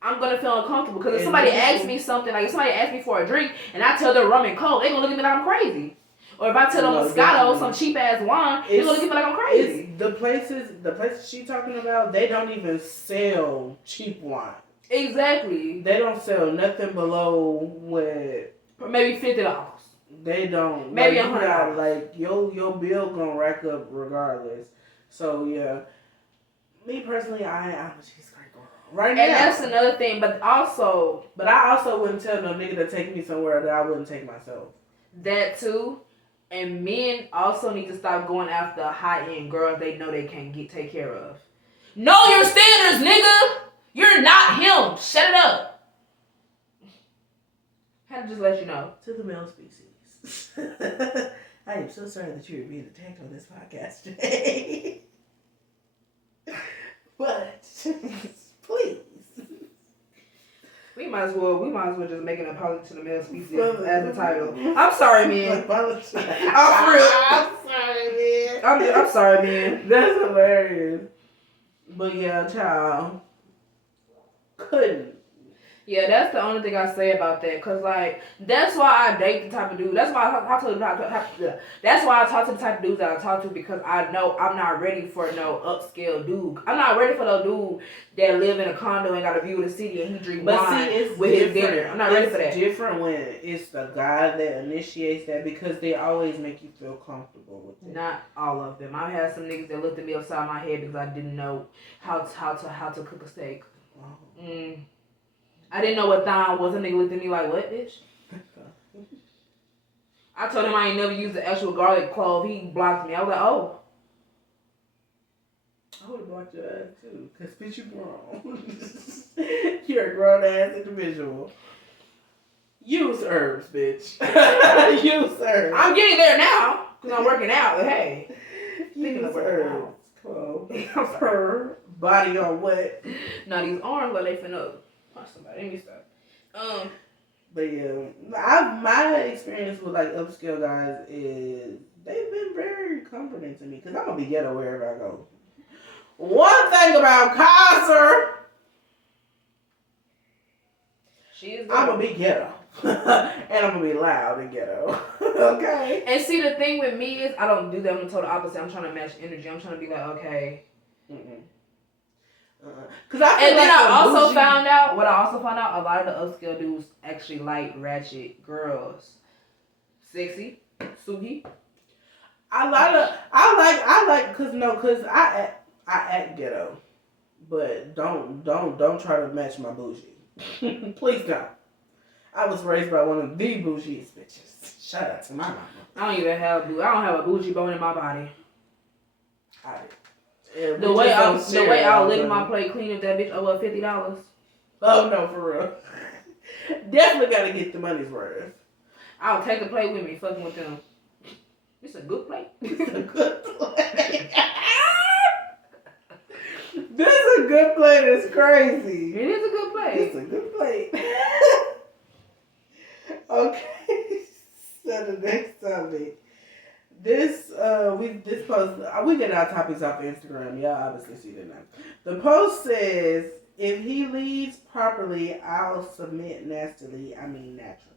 I'm gonna feel uncomfortable because if somebody asks me something, like if somebody asks me for a drink and I tell them rum and coke, they gonna look at me like I'm crazy. Or if I tell them Moscato, some cheap ass wine, they're gonna look at me like I'm crazy. The places she talking about, they don't even sell cheap wine. Exactly. They don't sell nothing below what, maybe $50. They don't. Maybe $100. Like your bill gonna rack up regardless. So yeah, me personally, I'm a cheesecake girl right now. And that's another thing, but I also wouldn't tell no nigga to take me somewhere that I wouldn't take myself. That too. And men also need to stop going after high-end girls they know they can't take care of. Know your standards, nigga! You're not him! Shut it up! Had to just let you know. To the male species. I am so sorry that you were being attacked on this podcast today. But, please. We might as well just make an apology to the male species as a title. I'm sorry, man. I'm sorry, man. I'm sorry, man. That's hilarious. But yeah, child. Couldn't. Yeah, that's the only thing I say about that. Cause like that's why I date the type of dude. That's why I talk to the type of dudes that I talk to, because I know I'm not ready for no upscale dude. I'm not ready for no dude that live in a condo and got a view of the city and he drink wine with his dinner. I'm not ready for that. It's different when it's the guy that initiates that, because they always make you feel comfortable with it. Not all of them. I had some niggas that looked at me upside my head because I didn't know how to cook a steak. I didn't know what thigh was. A nigga looked at me like, what, bitch? I told him I ain't never used the actual garlic clove. He blocked me. I was like, oh. I would have blocked your ass too. Because, bitch, you grown. You're a grown ass individual. Use herbs, bitch. Use herbs. I'm getting there now. Because I'm working out. But hey. Use herbs. Clove. Body on what? Now these arms, but they finna... Somebody, let me stop. But yeah, my experience with like upscale guys is they've been very comforting to me, because I'm gonna be ghetto wherever I go. One thing about Kaiser, I'm gonna be ghetto, and I'm gonna be loud and ghetto. Okay. And see, the thing with me is I don't do that. I'm the total opposite. I'm trying to match energy. I'm trying to be like, okay. I also found out, a lot of the upscale dudes actually like ratchet girls. Sexy, Sugi. I act ghetto, but don't try to match my bougie. Please don't. I was raised by one of the bougie bitches. Shout out to my mama. I don't have a bougie bone in my body. The way I'll lick my plate clean if that bitch over $50. Oh no, for real. Definitely gotta get the money's worth. I'll take the plate with me, fucking with them. It's a good plate. It's a good plate. This is a good plate. It's crazy. It is a good plate. It's a good plate. Okay. So the next topic. This post, we get our topics off Instagram. Y'all obviously see that now. The post says, if he leads properly, I'll submit nastily. I mean natural.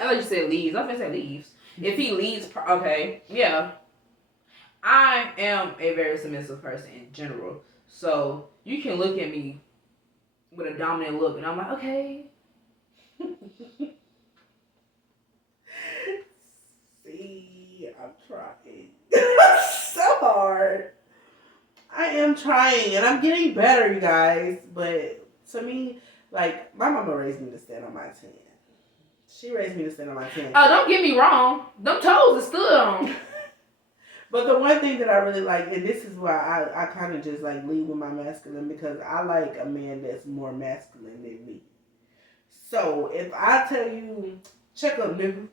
I like you said leaves. I'm gonna say leaves. If he leads, okay, yeah. I am a very submissive person in general. So you can look at me with a dominant look and I'm like, okay. See, I'm trying. So hard. I am trying and I'm getting better, you guys. But to me, like, my mama raised me to stand on my 10. She raised me to stand on my 10. Oh, don't get me wrong. Them toes are stood on. But the one thing that I really like, and this is why I kind of just like lead with my masculine, because I like a man that's more masculine than me. So if I tell you, check up, nigga,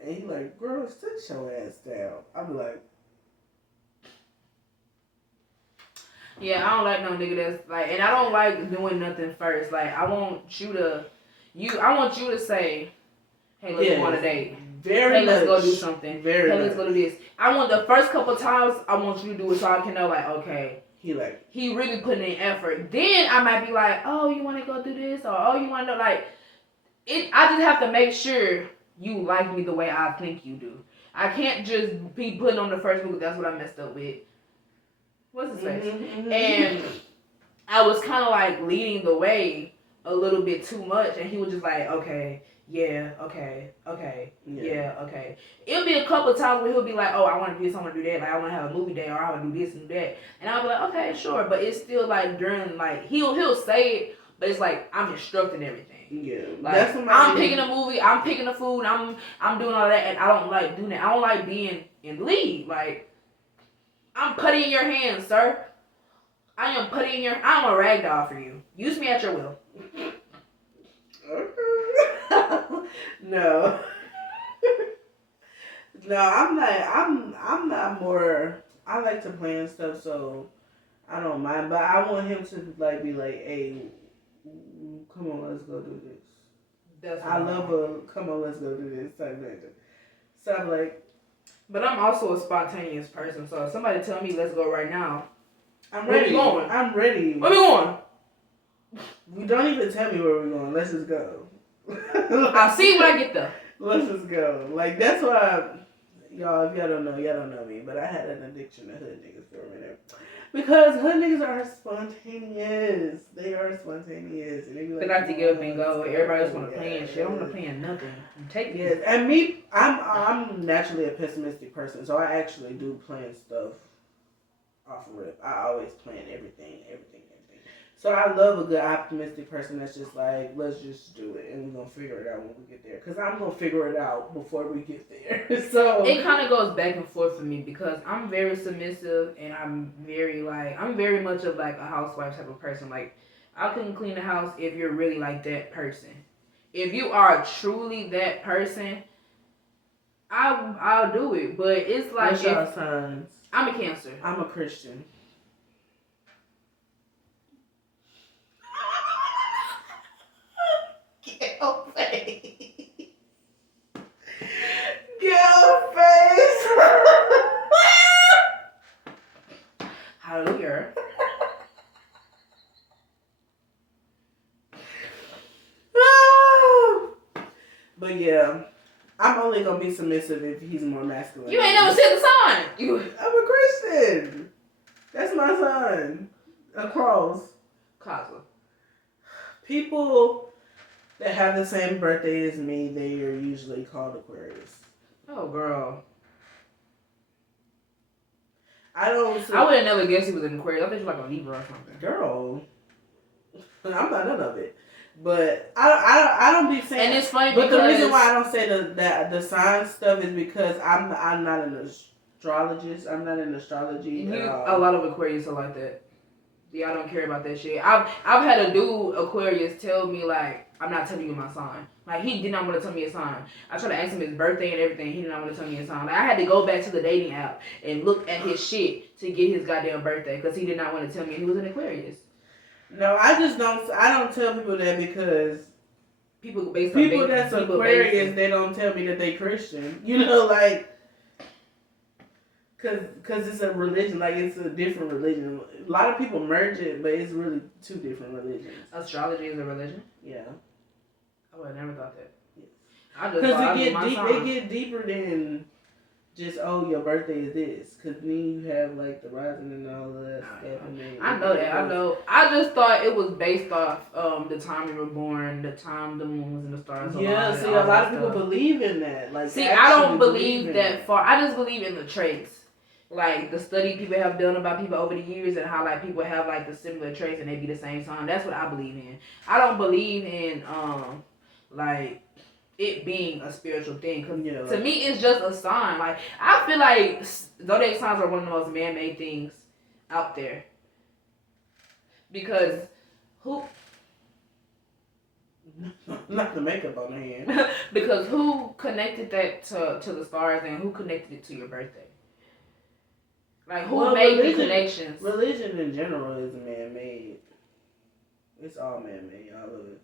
and he like, girl, sit your ass down, I'm like, yeah, I don't like no nigga that's like, and I don't like doing nothing first. Like, I want you to say, hey, let's go on a date. Hey, let's go do something. Let's go do this. I want the first couple times, I want you to do it so I can know, like, okay, he really putting in effort. Then I might be like, oh, you want to go do this? Or, oh, you want to, like, I just have to make sure you like me the way I think you do. I can't just be putting on the first move. That's what I messed up with. What's his face? Mm-hmm. And I was kind of like leading the way a little bit too much, and he was just like, okay, yeah, okay, yeah, okay. It'll be a couple of times where he'll be like, oh, I want to do this, I want to do that, like I want to have a movie day, or I want to do this and that, and I'll be like, okay, sure, but it's still like during, like, he'll say it, but it's like I'm instructing everything. Yeah, like I'm picking a movie, I'm picking the food, I'm doing all that, and I don't like doing that. I don't like being in lead. Like, I'm putting in your hands, sir. I'm a rag doll for you. Use me at your will. No. No, I'm not more, I like to plan stuff, so I don't mind, but I want him to like be like, hey, come on, let's go do this. I love come on, let's go do this type thing. So I'm like, but I'm also a spontaneous person, so if somebody tell me let's go right now, I'm ready. Where we going? I'm ready. Where we going? We don't even tell me where we're going. Let's just go. I'll see when I get there. Let's just go. Like, that's why, y'all, if y'all don't know me, but I had an addiction to hood niggas for a minute. Because hood niggas are spontaneous. They are spontaneous. And they like to get up and go. Everybody else want to play and shit. I don't want to play in nothing. Yes. And me, I'm naturally a pessimistic person, so I actually do plan stuff off of rip. I always plan everything. So I love a good optimistic person that's just like, let's just do it and we're going to figure it out when we get there. Because I'm going to figure it out before we get there. So it kind of goes back and forth for me because I'm very submissive and I'm very much of like a housewife type of person. Like, I couldn't clean the house if you're really like that person. If you are truly that person, I'll do it. But it's like, what's your signs? I'm a Cancer. I'm a Christian. Girl face. Hallelujah. But yeah, I'm only gonna be submissive if he's more masculine. You ain't never said the sign. I'm a Christian. That's my sign. A cross. Cosmo. People that have the same birthday as me, they are usually called Aquarius. Oh, girl. I would have never guessed he was an Aquarius. I think he was like a Libra or something. Girl. I'm not none of it. But I don't be saying. And it's funny but because the reason why I don't say the sign stuff is because I'm not an astrologist. I'm not in astrology at all. A lot of Aquarius are like that. Yeah, I don't care about that shit. I've had a dude Aquarius tell me like, I'm not telling you my sign. Like he did not want to tell me his sign. I tried to ask him his birthday and everything. He did not want to tell me his sign. Like I had to go back to the dating app and look at his shit to get his goddamn birthday because he did not want to tell me he was an Aquarius. No, I just don't. I don't tell people that because people that's Aquarius, they don't tell me that they Christian. You know, like. Cause it's a religion, like it's a different religion. A lot of people merge it, but it's really two different religions. Astrology is a religion? Yeah. I would have never thought that. Yeah. Because it get deeper than just your birthday is this. Cause then you have like the rising and all of that stuff. And I know that. I know. I just thought it was based off the time you were born, the time the moons and the stars. Yeah. See, a lot of people believe in that. Like, see, I don't believe that far. I just believe in the traits. Like the study people have done about people over the years and how like people have like the similar traits and they be the same sign. That's what I believe in. I don't believe in like it being a spiritual thing. Cause to me it's just a sign. Like I feel like zodiac signs are one of the most man-made things out there. Because who? Not the makeup on the hand. Because who connected that to the stars and who connected it to your birthday? Like, who made the connections? Religion in general is man-made. It's all man-made. All of it.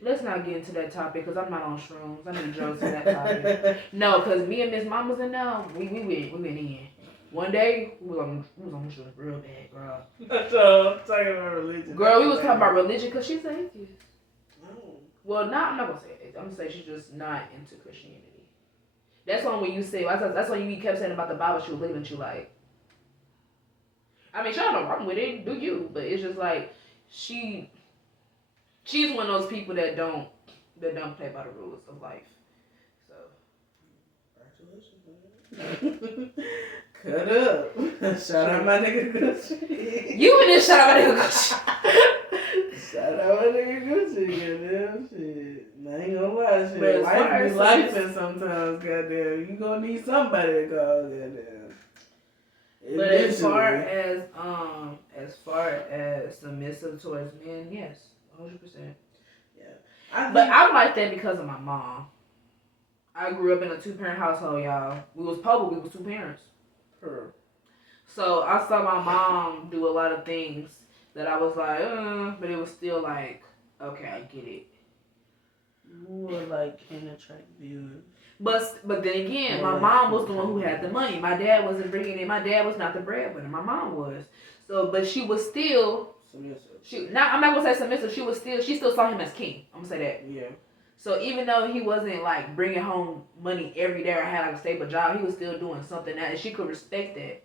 Let's not get into that topic because I'm not on shrooms. I need to joke to that topic. No, because me and Miss Mom was in there. We went in. One day, we was on shrooms real bad, girl. So, I'm talking about religion. Girl, we was talking about religion because she's an atheist. Oh. Well, I'm not going to say it. I'm going to say she's just not into Christianity. That's one when you say, that's why you kept saying about the Bible she was leaving you like. I mean, she don't know wrong with it, do you? But it's just like she's one of those people that don't play by the rules of life. So, congratulations, man. Cut up. Shout out my nigga Gucci. You and this shout out my nigga Gucci. Shout out my nigga Gucci, goddamn shit. I ain't gonna lie, shit. Life be life sometimes, goddamn. You gonna need somebody to call, goddamn. But as far as submissive towards men, yes, 100%. Yeah. But I'm like that because of my mom. I grew up in a 2-parent household, y'all. We was poor, we was 2 parents. Sure. So I saw my mom do a lot of things that I was like, but it was still like, okay, I get it. More like can attract viewers. But then again, my mom was the one who had the money. My dad wasn't bringing it. My dad was not the breadwinner. My mom was. So, but she was still submissive. I'm not gonna say submissive. She still saw him as king. I'm gonna say that. Yeah. So even though he wasn't like bringing home money every day or had like a stable job, he was still doing something that, and she could respect that.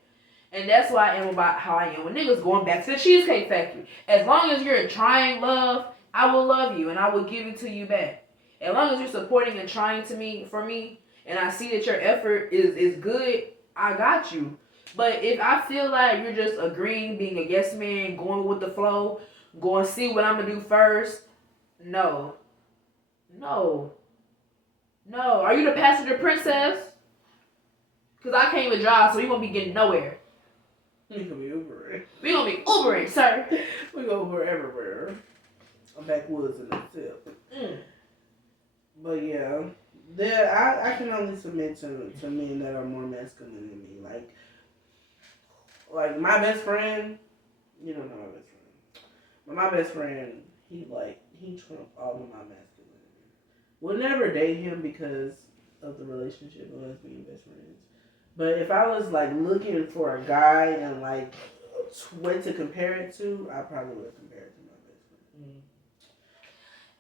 And that's why I am about how I am with niggas. Going back to the Cheesecake Factory. As long as you're trying love, I will love you and I will give it to you back. As long as you're supporting and trying for me, and I see that your effort is good, I got you. But if I feel like you're just agreeing, being a yes man, going with the flow, going to see what I'm going to do first, no. Are you the passenger princess? Because I can't even drive, so we won't be getting nowhere. We gonna be Ubering. We gonna be Ubering, sir. We go Uber everywhere. I'm backwoods in the tip. But yeah, I can only submit to men that are more masculine than me. Like my best friend, you don't know my best friend. But my best friend, he trumped all of my masculinity. We'll never date him because of the relationship of us being best friends. But if I was like looking for a guy and like what to compare it to, I probably would compare it to my best friend.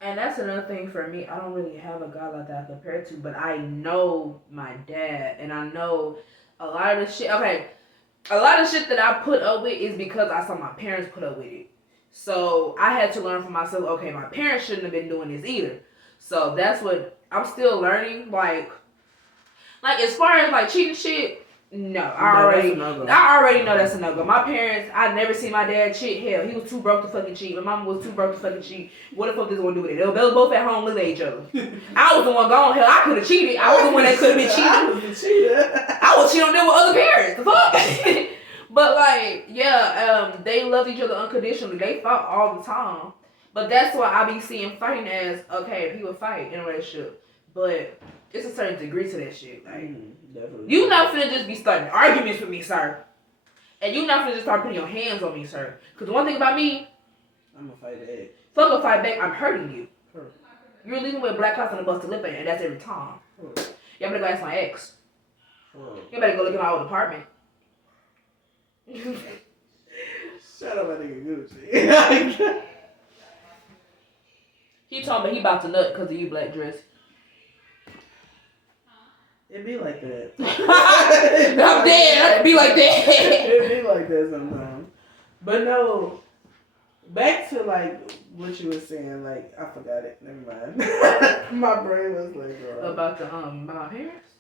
And that's another thing for me. I don't really have a guy like that I compare to, but I know my dad, and I know a lot of the shit. Okay, a lot of shit that I put up with is because I saw my parents put up with it. So I had to learn for myself. Okay, my parents shouldn't have been doing this either. So that's what I'm still learning. Like as far as like cheating shit, No, I already know that's a no-go. My parents, I never seen my dad cheat. Hell, he was too broke to fucking cheat. My mama was too broke to fucking cheat. What the fuck is one do with it? They was both at home looking at each other. I was the one gone. Hell, I could have cheated. I was the one that could have been cheating. I was the cheater. I was cheating on them with other parents. The fuck? But like, yeah, they loved each other unconditionally. They fought all the time. But that's why I be seeing fighting as, okay, if he would fight in a relationship. But it's a certain degree to that shit. Like, you not finna just be starting arguments with me, sir. And you not finna just start putting your hands on me, sir. Because one thing about me, I'm gonna fight back. Fuck a fight back, I'm hurting you. You're leaving with a black house on the bus to live in, and that's every time. Y'all better go ask my ex. You better go look at my old apartment. Shut up, my nigga Gucci. He told me he about to nut because of you, black dress. It be like that. I'm dead. It be like that. It be like that sometimes. But no, back to like what you were saying. Like I forgot it. Never mind. My brain was like, girl. About the my parents.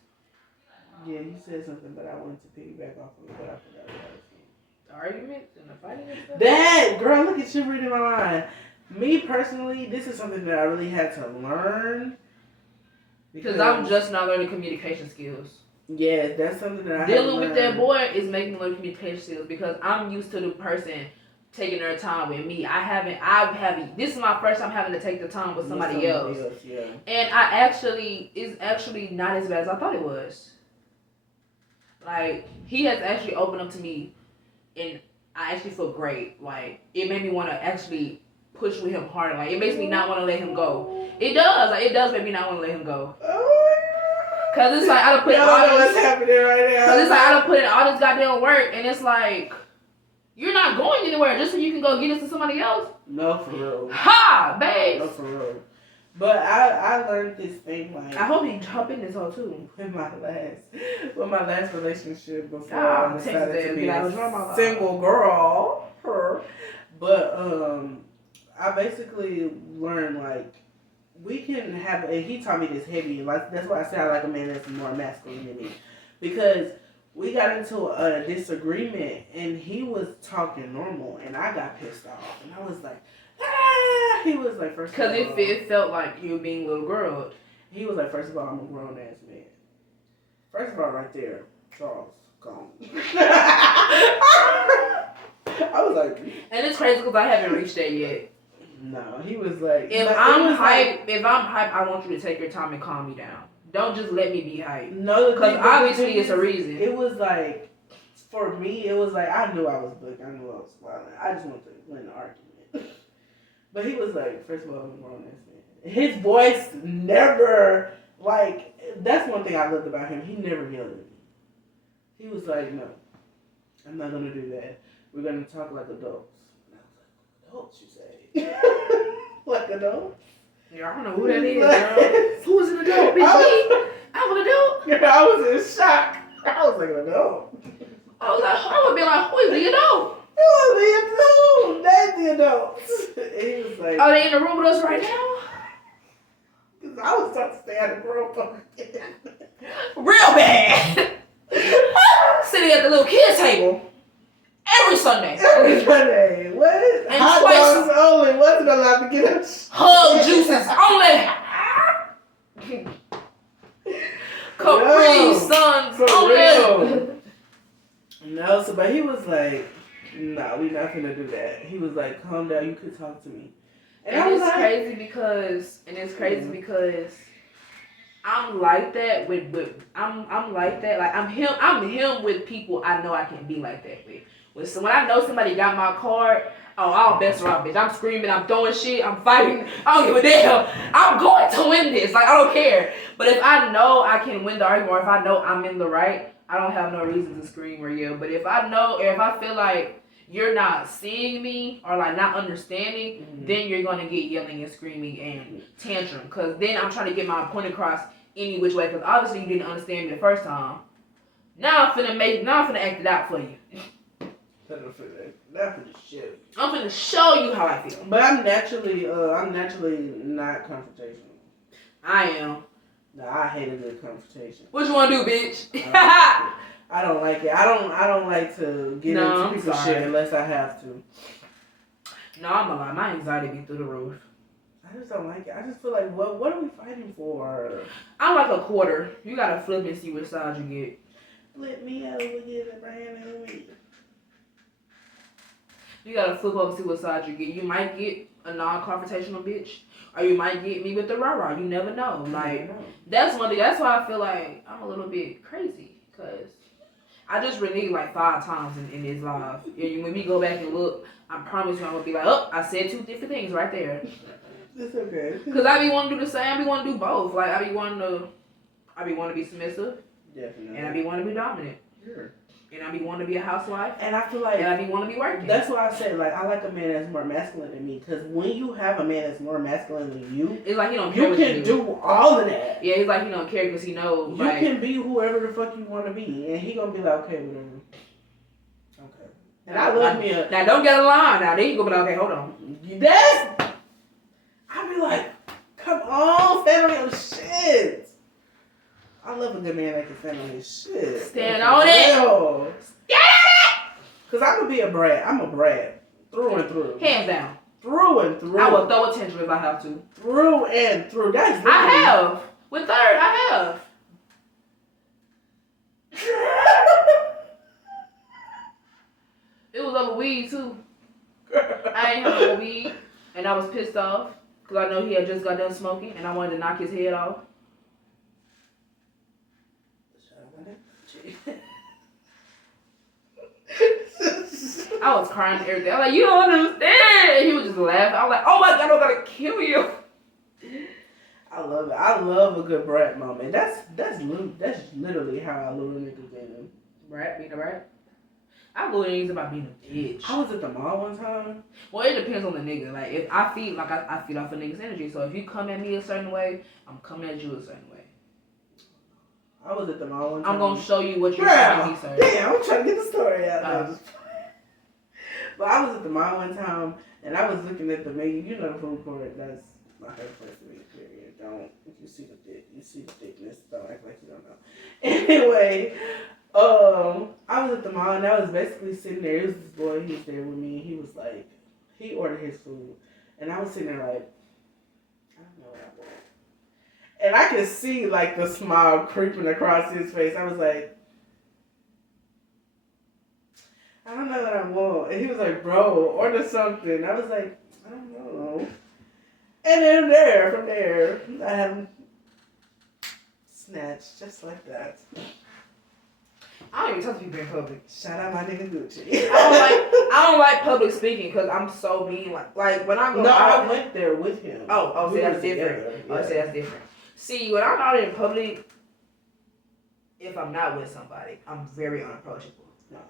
Yeah, you said something, but I wanted to piggyback off of it, but I forgot what I was saying. The arguments and the fighting and stuff. That girl, look at you reading my mind. Me personally, this is something that I really had to learn. Because I'm just not learning communication skills. Yeah, that's something that I dealing with that boy is making me learn communication skills because I'm used to the person taking their time with me. This is my first time having to take the time with somebody else. Yeah. And it's actually not as bad as I thought it was. Like, he has actually opened up to me and I actually feel great. Like, it made me want to actually push with him harder. Like, it makes me not want to let him go. It does. Like, it does make me not want to let him go. Cause it's like I done put in all this. What's happening right now? Cause it's like I done put in all this goddamn work, and it's like you're not going anywhere just so you can go get this to somebody else. No, for real. Ha, babe. No, for real. But I learned this thing like. I hope you jump in this hole too. With my last relationship before I decided to be a single girl. But I basically learned like. We can have, and he taught me this heavy, like that's why I say I like a man that's more masculine than me, because we got into a disagreement and he was talking normal and I got pissed off and I was like, ah! He was like, first of all, because it felt like you were being little girl. He was like, first of all, I'm a grown ass man. First of all, right there, Charles, gone. I was like, and it's crazy because I haven't reached that yet. No, he was like, if I'm hyped, I want you to take your time and calm me down. Don't just let me be hyped. No, because obviously it's a reason. It was like, for me, it was like I knew I was booked. I knew I was violent. I just wanted to win the argument. But he was like, first of all, I'm a grown ass man. His voice never like. That's one thing I loved about him. He never yelled at me. He was like, no, I'm not gonna do that. We're gonna talk like adults. Adults, you say? Like adults? Yeah, I don't know who that is, girl. Who's an adult? Bitch, me? I'm an adult? Girl, I was in shock. I was like an adult. I would be like, who is the adult? Who is the adult? That's the adults. And he was like, are they in the room with us right now? Because I was trying to stay at the girl party. Real bad. Sitting at the little kids table. Every Sunday. Every Sunday. What? And hot dogs only. Wasn't allowed to get up. Hug juices only. Capri Suns only. No, so but he was like, nah, we not gonna do that. He was like, calm down, you could talk to me. And it's crazy because I'm like that with I'm like that. Like I'm him with people I know I can be like that with. When I know somebody got my card, oh, I'll best her out, bitch. I'm screaming, I'm throwing shit, I'm fighting. I don't give a damn. I'm going to win this. Like, I don't care. But if I know I can win the argument, or if I know I'm in the right, I don't have no reason to scream or yell. But if I know, or if I feel like you're not seeing me or like not understanding, then you're going to get yelling and screaming and tantrum. Because then I'm trying to get my point across any which way. Because obviously you didn't understand me the first time. Now I'm finna act it out for you. I'm finna show you how I feel. But I'm naturally not confrontational. I am. No, I hate a good confrontation. What you wanna do, bitch? I don't like it. I don't like to get into people's shit unless I have to. No, I'm gonna lie. My anxiety be through the roof. I just don't like it. I just feel like, what are we fighting for? I'm like a quarter. You gotta flip and see which side you get. Flip me over, get a brand new me. You gotta flip over and see what side you get. You might get a non-confrontational bitch, or you might get me with the rah-rah. You never know. Like, that's one thing. That's why I feel like I'm a little bit crazy, because I just reneged like 5 times in this live. When we go back and look, I promise you I'm gonna be like, oh, I said 2 different things right there. It's okay. Because I be wanting to do the same. I be wanting to do both. Like, I be wanting to be submissive. Definitely. And I be wanting to be dominant. Sure. And I be wanting to be a housewife. And I feel like... And I be wanting to be working. That's why I said, like, I like a man that's more masculine than me. Because when you have a man that's more masculine than you... It's like he don't care you can do all of that. Yeah, it's like he don't care because he knows. You can be whoever the fuck you want to be. And he gonna be like, okay, whatever. Okay. And I love me a... Now, don't get a line. Now, then you gonna be like, okay, hold on. That's... I be like, come on, stand on your shit. I love a good man that can stand on his shit. Stand on it. Yeah. Cause I'm gonna be a brat. I'm a brat. Through and through. Hands down. Through and through. I will throw a tantrum if I have to. Through and through. That's I have. With third, I have. It was over weed too. I ain't had no weed, and I was pissed off because I know he had just got done smoking, and I wanted to knock his head off. I was crying and everything. I was like, you don't understand. And he was just laughing. I was like, oh my God, I'm gonna kill you. I love it. I love a good brat moment. That's literally how I lure niggas in. Brat, being a brat? I lure niggas about being a bitch. I was at the mall one time. Well, it depends on the nigga. Like, if I feed, like, I feed off a nigga's energy. So if you come at me a certain way, I'm coming at you a certain way. I was at the mall one time. I'm gonna show you what you're trying to be, sir. Damn, I'm trying to get the story out. But I was at the mall one time, and I was looking at the menu. You know the food court. That's my favorite place to be. Period. Don't, if you see the thickness. Don't act like you don't know. Anyway, I was at the mall, and I was basically sitting there. It was this boy. He was there with me. He was like, he ordered his food, and I was sitting there like, I don't know what I want. And I could see like the smile creeping across his face. I was like, I don't know what I want. And he was like, bro, order something. I was like, I don't know. And then from there, I had him snatched just like that. I don't even talk to people in public. Shout out my nigga Gucci. I don't like public speaking because I'm so mean. Like when I go out. I went there with him. Oh, see, that's different. Yeah. Oh, see, that's different. See, when I'm out in public, if I'm not with somebody, I'm very unapproachable.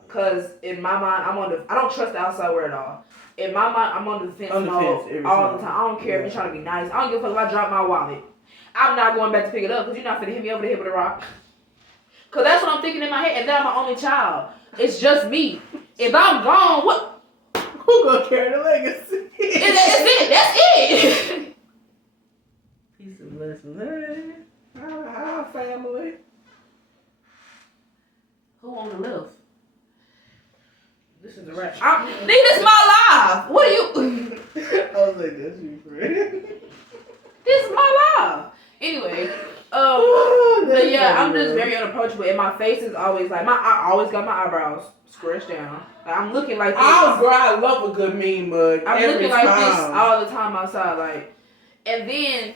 Because in my mind, I don't trust the outside world at all. In my mind, I'm on the fence mode all the time. I don't care if you're trying to be nice. I don't give a fuck if I drop my wallet. I'm not going back to pick it up because you're not finna hit me over the head with a rock. Because that's what I'm thinking in my head. And then I'm my only child. It's just me. If I'm gone, what? Who gonna carry the legacy? That's it. Peace and blessings. Hey, our family. Who want to live? This is a rap. This is my life. What are you? I was like, that's you, friend. This is my life. Anyway, but yeah, I'm just very unapproachable, and my face is always like I always got my eyebrows scratched down. Like I'm looking like this. I love a good meme mug. I'm looking like this all the time outside, like, and then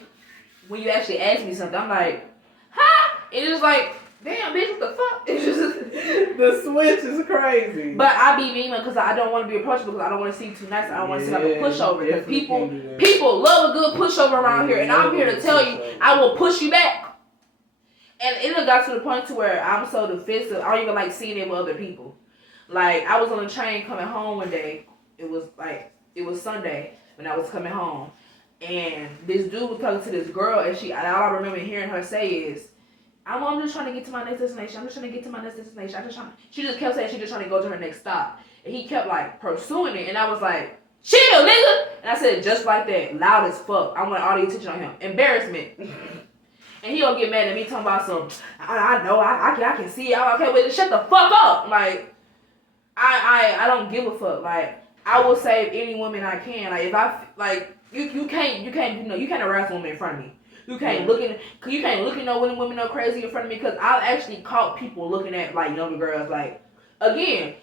when you actually ask me something, I'm like, huh? It's just like, damn, bitch, what the fuck? It's just the switch is crazy. But I be mean because I don't want to be approachable because I don't want to seem too nice. I don't want to seem like a pushover. Because people love a good pushover around here, and I'm here to tell you, I will push you back. And it got to the point to where I'm so defensive. I don't even like seeing it with other people. Like I was on a train coming home one day. It was Sunday when I was coming home, and this dude was talking to this girl, and all I remember hearing her say is, I'm just trying to get to my next destination. She just kept saying she just trying to go to her next stop. And he kept like pursuing it. And I was like, chill, nigga. And I said, just like that, loud as fuck. I want all the attention on him. Embarrassment. And he gonna get mad at me talking about some, I know, I can see it. Okay, wait, shut the fuck up. Like, I don't give a fuck. Like, I will save any woman I can. Like, if I, like, you can't, you can't harass a woman in front of me. You can't look at no women no crazy in front of me, because I've actually caught people looking at, like, younger girls. Like, again,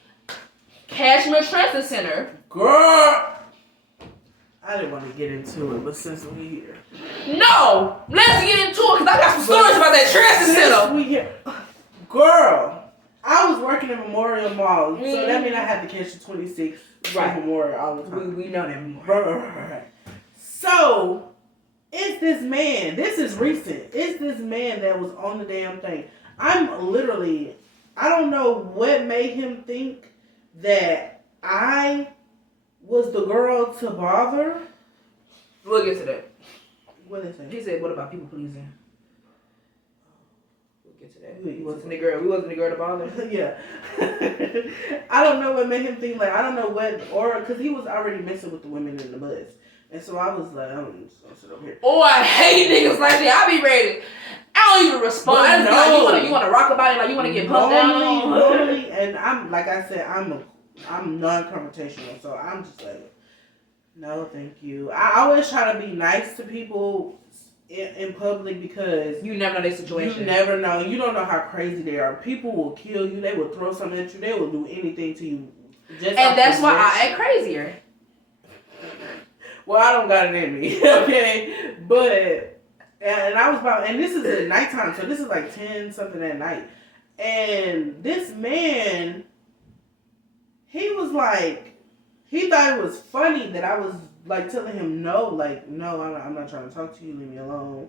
Cashmere Transit Center. Girl! I didn't want to get into it, but since we're here. No! Let's get into it, because I got some stories about that transit center. We here. Girl, I was working in Memorial Mall, so that means I had to catch the 26 right. Memorial all the time. We know that Memorial. Right. So, it's this man. This is recent. It's this man that was on the damn thing. I don't know what made him think that I was the girl to bother. We'll get to that. What is it? He said, "What about people pleasing?" We'll get to that. We wasn't the girl to bother. Yeah. I don't know what made him think, like, I don't know what, or because he was already messing with the women in the bus, and so I was like, I'm just gonna sit over here. Oh, I hate niggas like that. I be ready. I don't even respond. I just no. Like, you want to rock about it, like you want to get pumped down on. Normally, and I'm like I said, I'm non-confrontational, so I'm just like, no, thank you. I always try to be nice to people in public, because you never know their situation. You never know. You don't know how crazy they are. People will kill you. They will throw something at you. They will do anything to you. And that's why I act crazier. Well, I don't got it in me, okay? But, and I was about, and this is at nighttime, so this is like 10 something at night. And this man, he was like, he thought it was funny that I was like telling him no, like, no, I'm not trying to talk to you, leave me alone,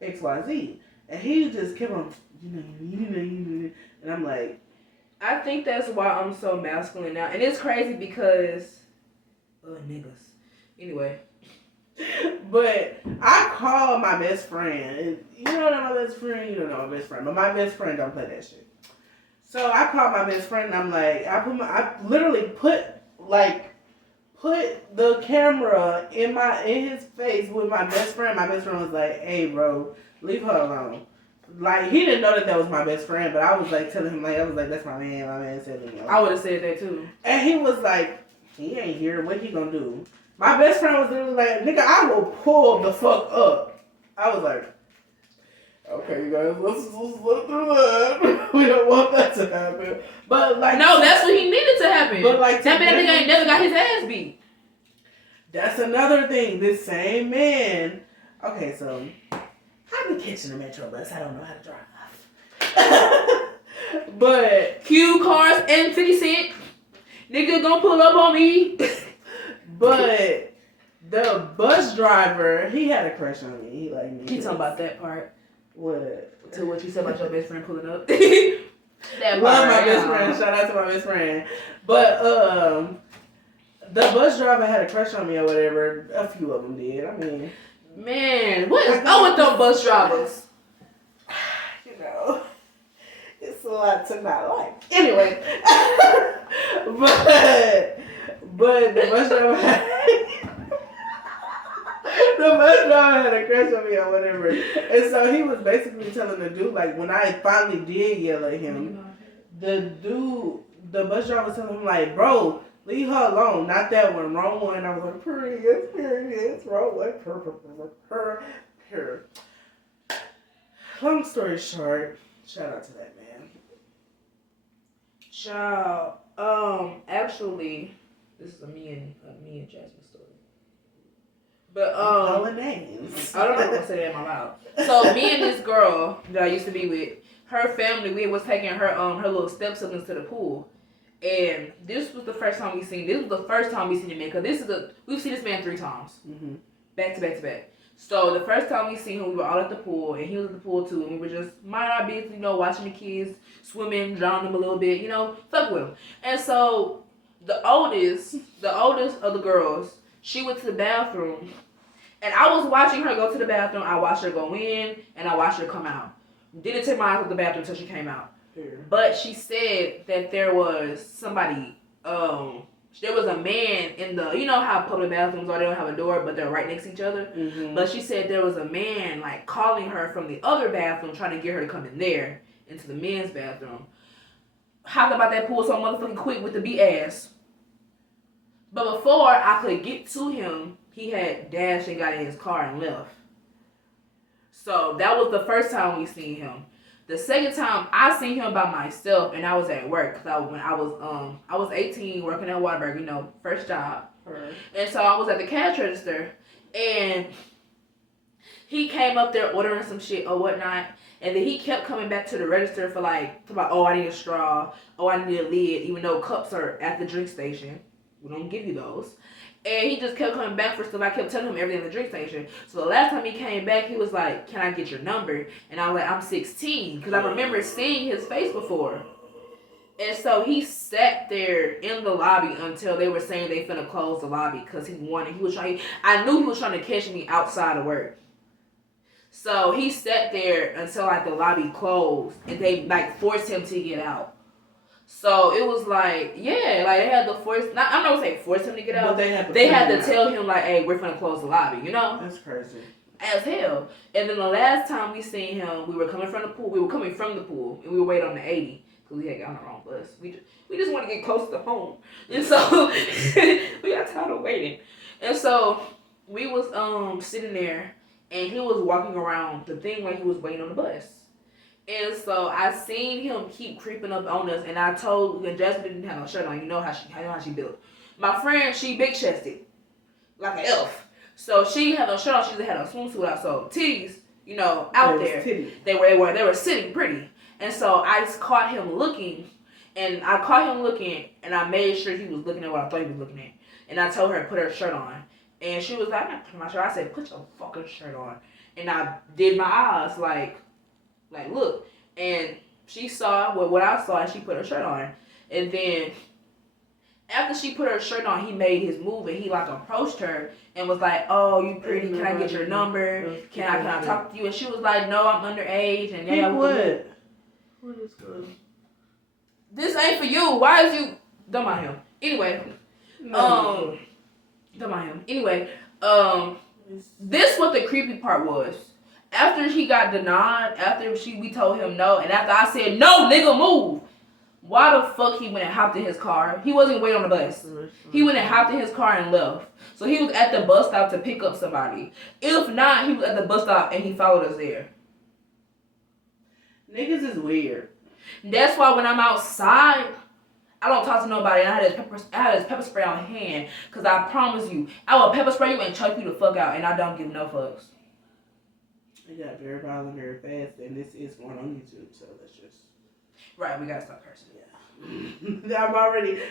XYZ. And he just kept on, and I'm like, I think that's why I'm so masculine now. And it's crazy because, niggas. Anyway. But I called my best friend. You know my best friend? You don't know my best friend. But my best friend don't play that shit. So I called my best friend and I'm like, I literally put the camera in his face with my best friend. My best friend was like, hey bro, leave her alone. Like, he didn't know that was my best friend, but I was like telling him, like, I was like, that's my man. My man said leave me alone. I would have said that too. And he was like, he ain't here. What he gonna do? My best friend was literally like, nigga, I will pull the fuck up. I was like, okay, you guys, let's look through that. We don't want that to happen. But like, no, that's what he needed to happen. But like, that man nigga ain't never got his ass beat. That's another thing. This same man. Okay, so I be catching the metro bus. I don't know how to drive. But Q cars and 50 Cent. Nigga gonna pull up on me. But the bus driver, he had a crush on me. He liked me. He talking about that part. What? To what you said about your best friend pulling up. That love my best friend. Shout out to my best friend. But the bus driver had a crush on me or whatever. A few of them did. I mean, man, what is up with them bus drivers? You know, it's a lot to not like. Anyway, but the bus driver had a crush on me or whatever. And so he was basically telling the dude, like, when I finally did yell at him, the bus driver was telling him, like, bro, leave her alone. Not that one. Wrong one. I was like, period. Wrong one. Her. Long story short, shout out to that man. Child. Actually, this is a me and Jasmine story. But calling names. I don't know if I'm gonna say that in my mouth. So me and this girl that I used to be with, her family, we was taking her little step siblings to the pool, and this was the first time we seen. This was the first time we seen him, man. Cause we've seen this man 3 times, back to back to back. So the first time we seen him, we were all at the pool, and he was at the pool too, and we were just mind our business, you know, watching the kids swimming, drowning them a little bit, you know, fuck with them. And so the oldest of the girls, she went to the bathroom. And I was watching her go to the bathroom. I watched her go in, and I watched her come out. Didn't take my eyes off the bathroom until she came out. Yeah. But she said that there was somebody there was a man in the, you know how public bathrooms are, they don't have a door, but they're right next to each other. But she said there was a man like calling her from the other bathroom, trying to get her to come in there into the men's bathroom. Hopped about that pool so motherfucking quick with the beat ass. But before I could get to him, he had dashed and got in his car and left. So that was the first time we seen him. The second time I seen him by myself, and I was at work because when I was 18 working at Whataburger, you know, first job. Right. And so I was at the cash register, and he came up there ordering some shit or whatnot, and then he kept coming back to the register for like, about, oh, I need a straw, oh, I need a lid, even though cups are at the drink station. We don't give you those. And he just kept coming back for stuff. I kept telling him everything at the drink station. So the last time he came back, he was like, can I get your number? And I was like, I'm 16. Because I remember seeing his face before. And so he sat there in the lobby until they were saying they finna close the lobby. Because he was trying, I knew he was trying to catch me outside of work. So he sat there until like the lobby closed. And they like forced him to get out. So it was like, yeah, like they had to force, I'm not gonna say force him to get out. But they had to tell him like, hey, we're gonna close the lobby, you know? That's crazy. As hell. And then the last time we seen him, we were coming from the pool, and we were waiting on the 80, because we had got on the wrong bus. We just want to get close to home. And so, we got tired of waiting. And so, we was sitting there, and he was walking around the thing like he was waiting on the bus. And so I seen him keep creeping up on us, and I told, and Jasmine didn't have no shirt on. You know how she built. My friend, she big chested, like an elf. So she had no shirt on. She just had a swimsuit out. So titties, you know, out there. They were sitting pretty. And so I caught him looking, and I made sure he was looking at what I thought he was looking at. And I told her to put her shirt on, and she was like, I'm not putting my shirt. I said, put your fucking shirt on. And I did my eyes like look, and she saw what I saw, and she put her shirt on. And then after she put her shirt on, he made his move, and he like approached her and was like, oh, you pretty, can I get your number? Can I talk to you? And she was like, no, I'm underage. And then what is good? This ain't for you. Why is you dumb on him? Anyway, dumb on him. Anyway, this what the creepy part was. After he got denied, we told him no, and after I said, no, nigga, move. Why the fuck he went and hopped in his car? He wasn't waiting on the bus. He went and hopped in his car and left. So he was at the bus stop to pick up somebody. If not, he was at the bus stop and he followed us there. Niggas is weird. That's why when I'm outside, I don't talk to nobody. And I had his pepper spray on hand. Because I promise you, I will pepper spray you and choke you the fuck out. And I don't give no fucks. It got very violent very fast, and this is going on YouTube, so let's just... Right, we gotta stop cursing. Yeah.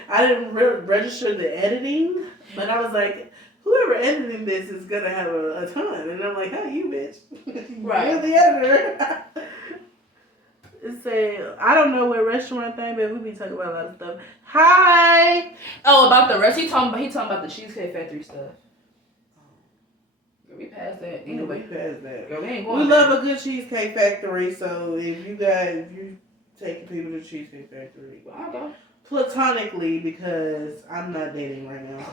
I didn't register the editing, but I was like, whoever editing this is gonna have a ton, and I'm like, hey, you bitch. Right. You're the editor. I don't know what restaurant thing, but we be talking about a lot of stuff. Hi! Oh, about the rest, he talking about the Cheesecake Factory stuff. We passed that. Anyway, we passed that. Girl, we love a good Cheesecake Factory, so if you taking people to Cheesecake Factory, well, I'll go. Platonically, because I'm not dating right now.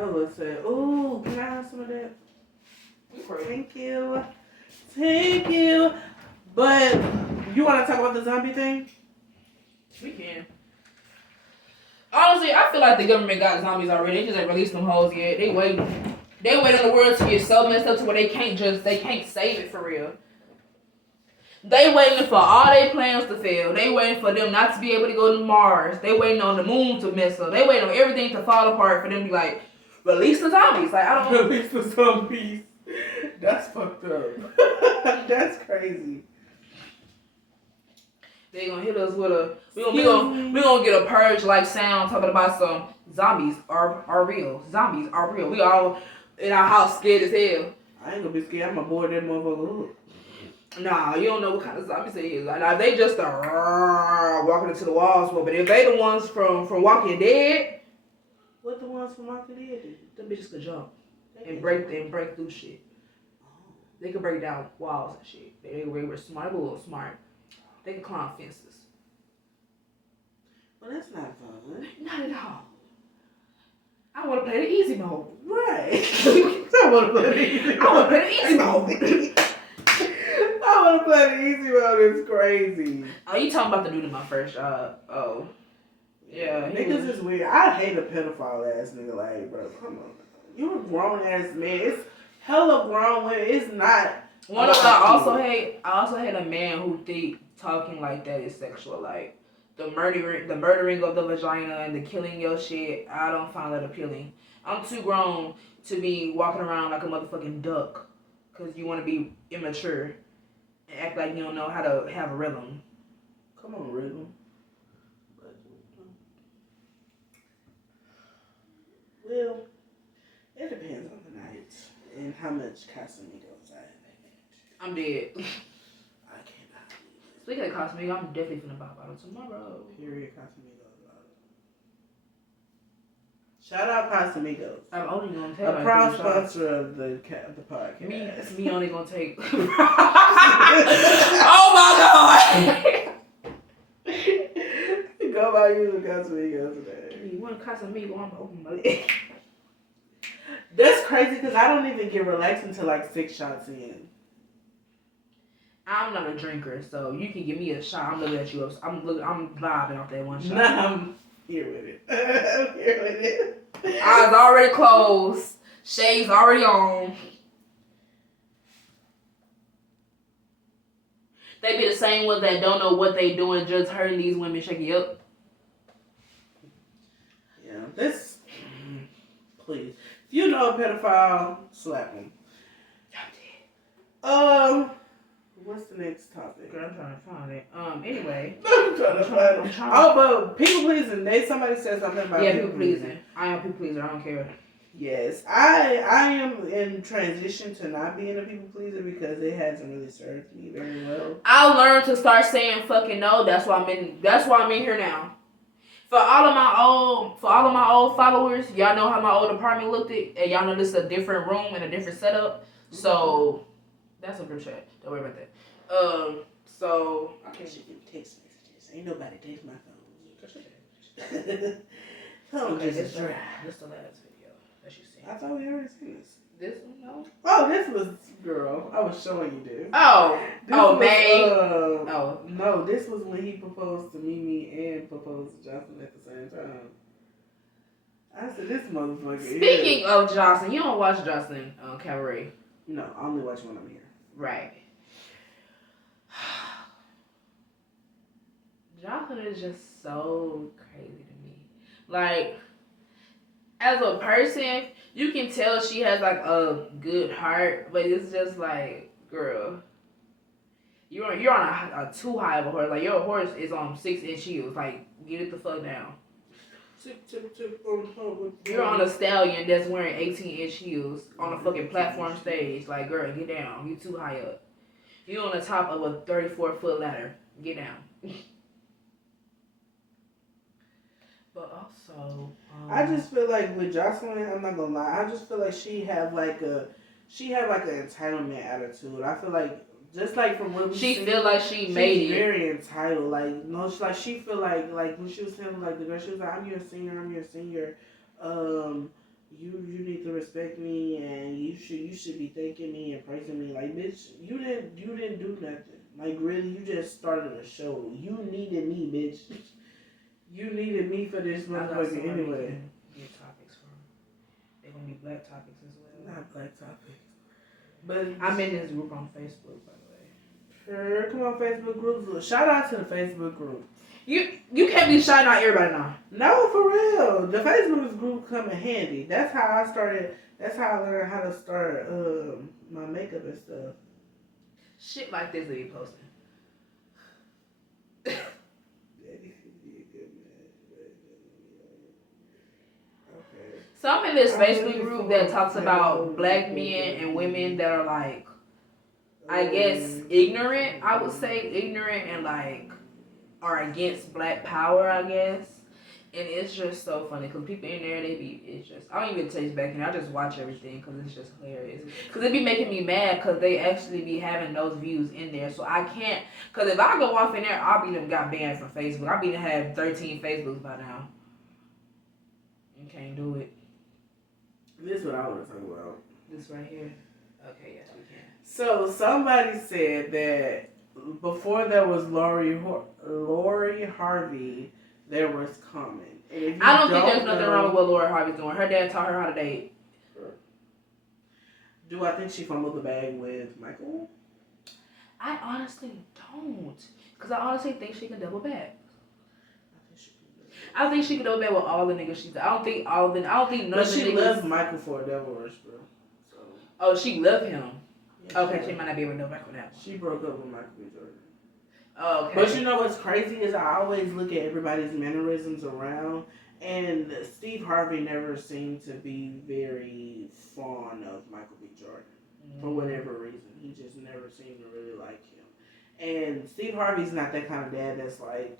I would say, ooh, can I have some of that? Thank you. But you want to talk about the zombie thing? We can. Honestly, I feel like the government got zombies already. They just ain't released them hoes yet. They wait on the world to get so messed up to where they can't save it for real. They waiting for all their plans to fail. They waiting for them not to be able to go to Mars. They waiting on the moon to mess up. They waiting on everything to fall apart for them to be like, release the zombies. Like, I don't release the zombies. That's fucked up. That's crazy. They gonna hit us with we gonna get a purge like sound talking about some zombies are real. Zombies are real. We all in our house scared as hell. I ain't gonna be scared. I'm gonna board that motherfucker up. Nah, you don't know what kind of zombies they is. Like, now, they just walking into the walls, but if they the ones from Walking Dead, what the ones from Walking Dead do? Them bitches could jump and break through shit. They could break down walls and shit. They were smart, a little smart. They could climb fences. Not at all. I want to play the easy mode. Right. I want to play the easy mode. I want to play the easy mode. I want to play the easy mode. It's crazy. Oh, you talking about the dude in my first job? Oh. Yeah. Niggas is weird. I hate a pedophile ass nigga. Like, bro, come on. You a grown ass man. It's hella grown women. It's not. One of I also hate a man who think talking like that is sexual. Like the murdering of the vagina and the killing your shit. I don't find that appealing. I'm too grown to be walking around like a motherfucking duck because you want to be immature and act like you don't know how to have a rhythm. Come on, rhythm. Well, it depends on the night and how much Casamigos I have. I'm dead. I cannot. Speaking of Casamigos, I'm definitely finna buy a bottle tomorrow. Period, Casamigos. Shout out Casamigos. I'm only gonna take a proud sponsor of the podcast. Me only gonna take. Oh my god! Go buy you the Casamigos today. You want Casamigo? I'm gonna open my leg. That's crazy because I don't even get relaxed until like 6 shots in. I'm not a drinker, so you can give me a shot. I'm looking at you. I'm vibing off that one shot. Nah, I'm here with it. I'm here with it. Eyes already closed. Shades already on. They be the same ones that don't know what they doing, just hurting these women. Shake it up. Yeah, this. Please, if you know a pedophile, slap him. What's the next topic? Girl, I'm trying to find it. Anyway. I'm trying to find it. Oh, but people pleasing. Somebody said something about people pleasing. I am people pleaser. I don't care. Yes, I am in transition to not being a people pleaser because it hasn't really served me very well. I learned to start saying fucking no. That's why I'm in here now. For all of my old followers, y'all know how my old apartment looked at, and y'all know this is a different room and a different setup. So that's a group chat. Don't worry about that. So I can't get text messages. Ain't nobody text my phone. Okay, this the last video that you seen. I thought we already seen this. This one, no? Oh, this was, girl. I was showing you this. No, this was when he proposed to Mimi and proposed to Jocelyn at the same time. I said, this motherfucker. Speaking of Jocelyn, you don't watch Jocelyn Cabaret. No, I only watch when I'm here. Right. Jocelyn is just so crazy to me. Like, as a person, you can tell she has like a good heart, but it's just like, girl, you're on a too high of a horse. Like, your horse is on 6-inch heels. Like, get it the fuck down. You're on a stallion that's wearing 18-inch heels on a fucking platform stage. Like, girl, get down. You too high up. You're on the top of a 34-foot ladder. Get down. But also, I just feel like with Jocelyn, I'm not gonna lie. I just feel like she have like an entitlement attitude. I feel like just like from what she feel like she made it. She's very entitled. Like no, she feel like when she was telling like the girl, she was like, I'm your senior. You need to respect me, and you should be thanking me and praising me. Like, bitch, you didn't do nothing. Like, really, you just started a show. You needed me, bitch. You needed me for this motherfucker anyway. Get topics from. They're gonna be black topics as well. Not black topics. But I'm in this group on Facebook, by the way. Sure, come on, Facebook groups. Shout out to the Facebook group. You can't be shouting out everybody now. No, for real. The Facebook group come in handy. That's how I started. That's how I learned how to start my makeup and stuff. Shit like this they be posting. So I'm in this Facebook group that talks about black men and women that are like, I guess, ignorant. I would say ignorant and like are against black power, I guess. And it's just so funny because people in there, I don't even taste back in there. I just watch everything because it's just hilarious. Because it be making me mad because they actually be having those views in there. So I can't, because if I go off in there, I'll be got banned from Facebook. I'll be to have 13 Facebooks by now. and can't do it. This is what I want to talk about. This right here. Okay, yes, we can. So somebody said that before there was Lori Harvey, there was Common. I don't think there's nothing wrong with what Lori Harvey's doing. Her dad taught her how to date. Do I think she fumbled the bag with Michael? I honestly don't, because I honestly think she can double back. I think she can double back with all the niggas she's. I don't think none of the niggas. But she left Michael for a devil worshiper. So. Oh, she left him. Yeah, okay, she might not be able to double back with that one. She broke up with Michael B. Jordan. Oh, okay. But you know what's crazy is I always look at everybody's mannerisms around, and Steve Harvey never seemed to be very fond of Michael B. Jordan for whatever reason. He just never seemed to really like him. And Steve Harvey's not that kind of dad that's like,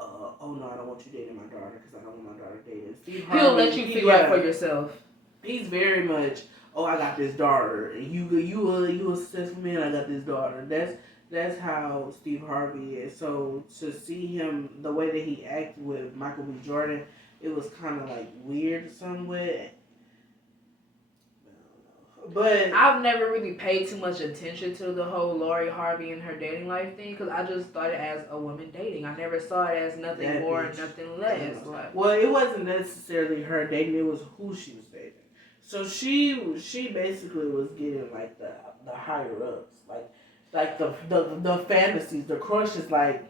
oh no, I don't want you dating my daughter because I don't want my daughter dating. Steve Harvey, he'll let you figure out for yourself. He's very much, oh, I got this daughter, and you a successful man. I got this daughter. That's how Steve Harvey is. So to see him the way that he acted with Michael B. Jordan, it was kind of like weird somewhat. But I've never really paid too much attention to the whole Lori Harvey and her dating life thing because I just thought it as a woman dating. I never saw it as nothing more and nothing less. Well, it wasn't necessarily her dating; it was who she was dating. So she basically was getting like the higher ups, like the fantasies, the crushes, like.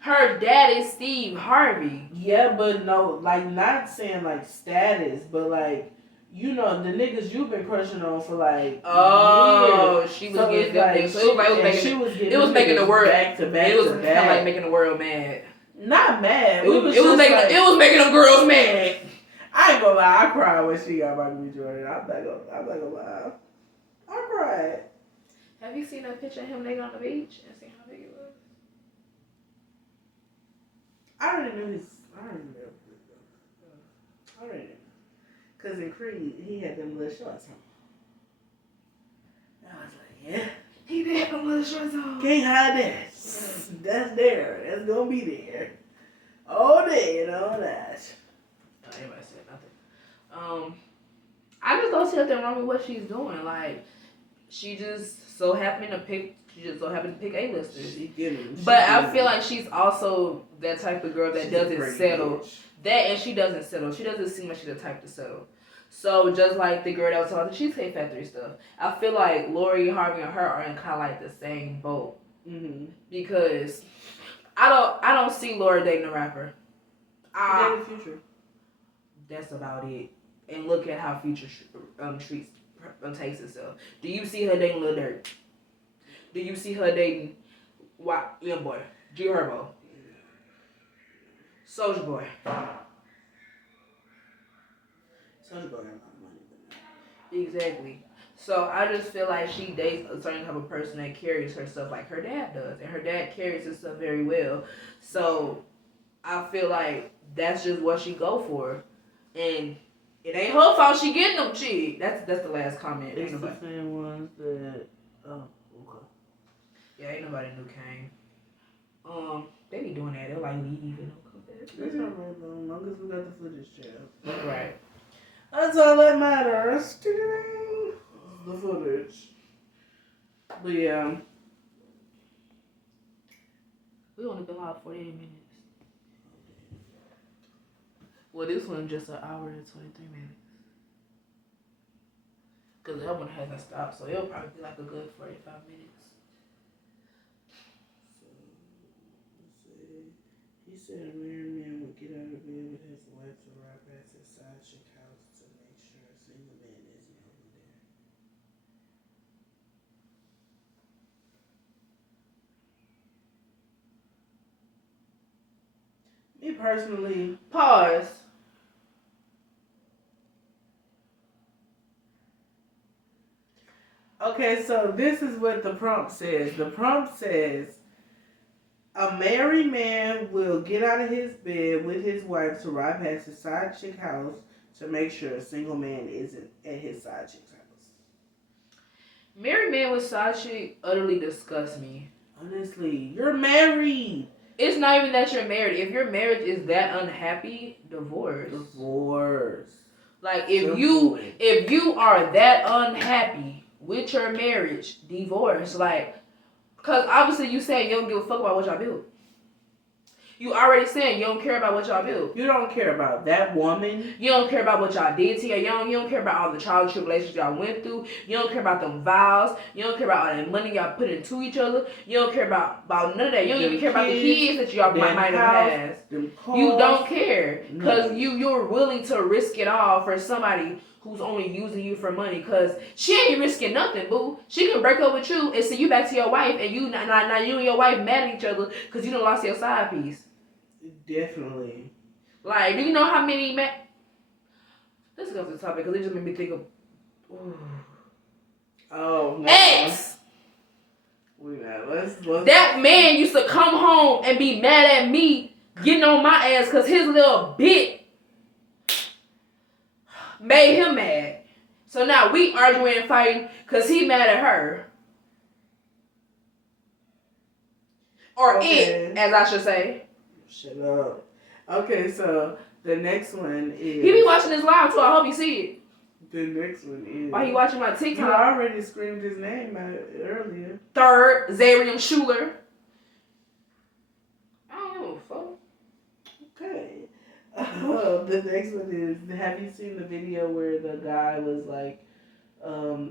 Her dad is Steve Harvey. Yeah, but no, like not saying like status, but like. You know, the niggas you've been crushing on for like years. She was getting them niggas. So it was making the world back to back. It was kind of like making the world mad. Not mad. It was making them girls mad. I ain't gonna lie, I cried when she got Michael B. Jordan. I'm not gonna lie. I cried. Have you seen that picture of him laying on the beach and seen how big it was? I already knew. Because in Creed, he had them little shorts on. I was like, yeah. He did have them little shorts on. Can't hide that. That's there. That's going to be there. All day and all that. Anybody said nothing. I just don't see nothing wrong with what she's doing. Like, she just so happened to pick A-listers. But I feel like she's also that type of girl that doesn't settle. That and she doesn't settle. She doesn't seem like she's the type to settle. So just like the girl that was talking the Cheesecake Factory stuff, I feel like Lori Harvey and her are in kind of like the same boat. Mm-hmm. Because I don't see Lori dating a rapper. Dating Future. That's about it. And look at how Future takes itself. Do you see her dating Lil Durk? Do you see her dating Young Boy, G Herbo? Soulja Boy. Soulja Boy got a lot of money, but no. Exactly. So I just feel like she dates a certain type of person that carries herself like her dad does, and her dad carries himself very well. So I feel like that's just what she go for, and it ain't her fault she getting them cheap. That's the last comment. It's the same ones that. Oh, okay. Yeah, ain't nobody new came. They be doing that. They're like leaving. That's not right though. As long as we got the footage, child. Right. That's all that matters. The footage. But yeah. We only been live 48 minutes. Well, this one just an hour and 23 minutes. Because that one hasn't stopped, so it'll probably be like a good 45 minutes. He said a married man would get out of bed with his wife to ride past his side chick house to make sure a single man isn't over there. Me personally, pause. Okay, so this is what the prompt says. The prompt says, a married man will get out of his bed with his wife to ride past his side chick house to make sure a single man isn't at his side chick's house. Married man with side chick utterly disgusts me. Honestly, you're married. It's not even that you're married. If your marriage is that unhappy, divorce. Like if you are that unhappy with your marriage, divorce. Like, cause obviously you saying you don't give a fuck about what y'all built. You already saying you don't care about what y'all built. You don't care about that woman. You don't care about what y'all did to y'all. You don't care about all the trials and tribulations y'all went through. You don't care about them vows. You don't care about all that money y'all put into each other. You don't care about none of that. You don't even care about the kids that y'all might have had. You don't care. Because you're willing to risk it all for somebody who's only using you for money. Because she ain't risking nothing, boo. She can break up with you and send you back to your wife, and you now you and your wife mad at each other because you done lost your side piece. Definitely. Like, do you know how many Let's go to the topic because it just made me think of. Oh, no. Ex! Let's that man used to come home and be mad at me getting on my ass because his little bit made him mad. So now we arguing and fighting because he mad at her. Or it, as I should say. Shut up. Okay, so the next one is... He be watching this live too. I hope you see it. The next one is... Why he watching my TikTok? You already screamed his name out earlier. Third, Zarian Schuler. I don't give a fuck. Okay. The next one is... Have you seen the video where the guy was like...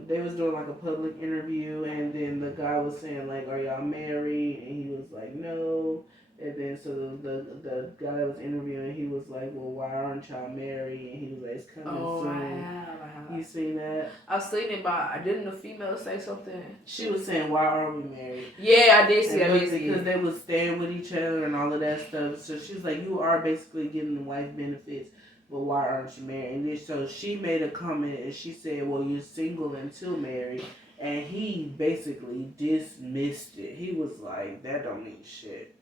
they was doing like a public interview, and then the guy was saying like, "Are y'all married?" And he was like, "No." And then so the guy that was interviewing, he was like, "Well, why aren't y'all married?" And he was like, "It's coming soon." I have. You seen that? I've seen it, but didn't the female say something? She was saying, "Why are we married?" Yeah, I did see it. Because they would stand with each other and all of that stuff. So she was like, "You are basically getting the wife benefits, but why aren't you married?" And then, so she made a comment and she said, "Well, you're single until married." And he basically dismissed it. He was like, "That don't mean shit."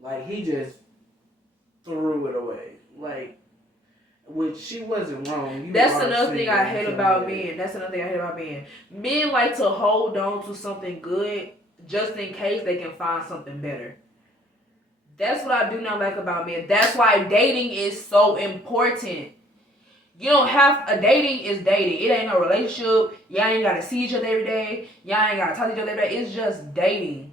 Like, he just threw it away. Like, which she wasn't wrong. That's another thing I hate about men. Men like to hold on to something good just in case they can find something better. That's what I do not like about men. That's why dating is so important. You don't have a dating is dating. It ain't no relationship. Y'all ain't gotta see each other every day. Y'all ain't gotta talk to each other every day. It's just dating.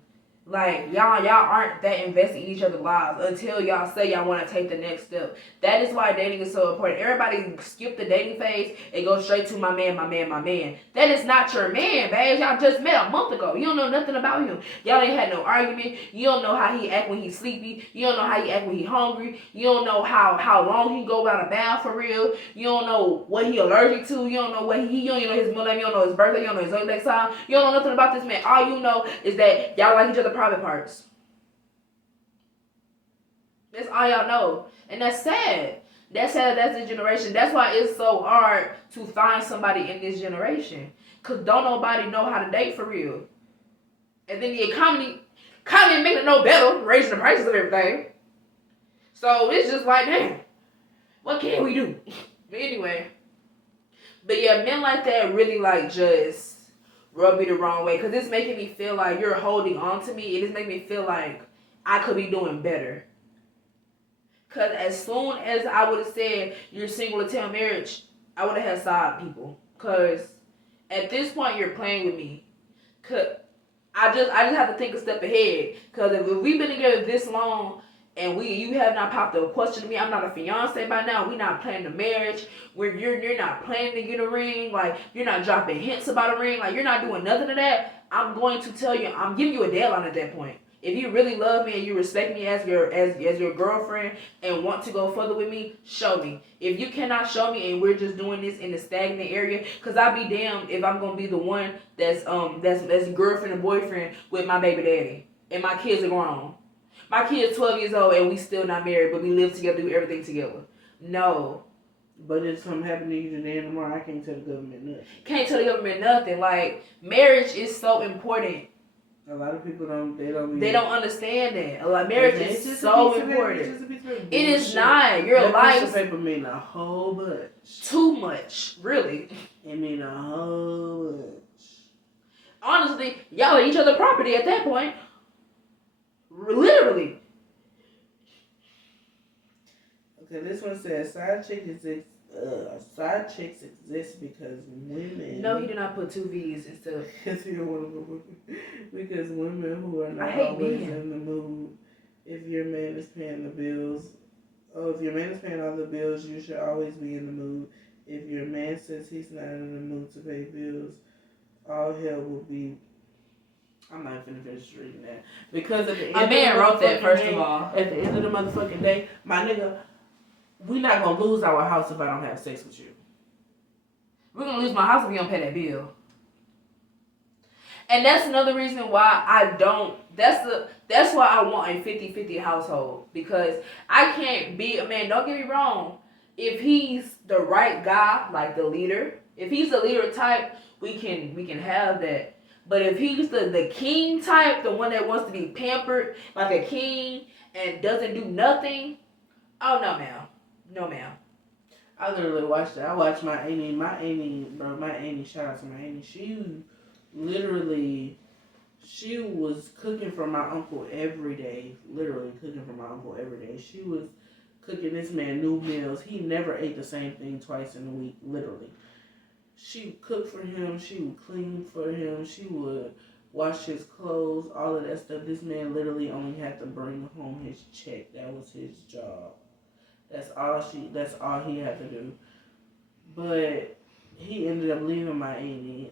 Like, y'all aren't that invested in each other's lives until y'all say y'all want to take the next step. That is why dating is so important. Everybody skip the dating phase and go straight to my man. That is not your man, babe. Y'all just met a month ago. You don't know nothing about him. Y'all ain't had no argument. You don't know how he act when he's sleepy. You don't know how he act when he's hungry. You don't know how long he go without a bath for real. You don't know what he allergic to. You don't know what you don't even know his middle name. You don't know his birthday. You don't know his zodiac sign. You don't know nothing about this man. All you know is that y'all like each other private parts. That's all y'all know. And that's sad. That's the generation. That's why it's so hard to find somebody in this generation. Because don't nobody know how to date for real. And then the economy making it no better, raising the prices of everything. So it's just like, damn, what can we do? But anyway. But yeah, men like that really like just rub me the wrong way. Because it's making me feel like you're holding on to me. It is making me feel like I could be doing better. Because as soon as I would have said you're single until marriage, I would have had side people. Because at this point, you're playing with me. Cause I just have to think a step ahead. Because if we've been together this long and you have not popped a question to me, I'm not a fiance by now. We're not planning a marriage. You're not planning to get a ring. Like, you're not dropping hints about a ring. Like, you're not doing nothing of that. I'm going to tell you, I'm giving you a deadline at that point. If you really love me and you respect me as your girlfriend and want to go further with me, show me. If you cannot show me and we're just doing this in the stagnant area, because I'll be damned if I'm gonna be the one that's girlfriend and boyfriend with my baby daddy and my kids are grown. My kid's 12 years old and we still not married, but we live together, do everything together. No. But if something happened to you today and tomorrow, I can't tell the government nothing. Can't tell the government nothing. Like, marriage is so important. A lot of people don't understand that. Marriage is so important. It is not. Your life. Piece of paper mean a whole bunch. Too much, really. It mean a whole bunch. Honestly, y'all are each other property at that point. Literally. Okay, this one says side chicks exist because women. No, he did not put 2 V's instead of. Because women who are not always in the mood. If your man is paying the bills, if your man is paying all the bills, you should always be in the mood. If your man says he's not in the mood to pay bills, all hell will be. I'm not finna finish reading that because at the end a man wrote that first day, of all. At the end of the motherfucking day, my nigga, we not gonna lose our house if I don't have sex with you. We're gonna lose my house if you don't pay that bill. And that's another reason why I don't. That's why I want a 50-50 household, because I can't be a man. Don't get me wrong. If he's the right guy, like the leader, if he's the leader type, we can have that. But if he's the king type, the one that wants to be pampered like a king and doesn't do nothing, oh no, ma'am. No, ma'am. I literally watched it. I watched my auntie, shout out to my auntie. She was cooking for my uncle every day. Literally cooking for my uncle every day. She was cooking this man new meals. He never ate the same thing twice in a week, literally. She would cook for him. She would clean for him. She would wash his clothes, all of that stuff. This man literally only had to bring home his check. That was his job. That's all he had to do. But he ended up leaving my auntie.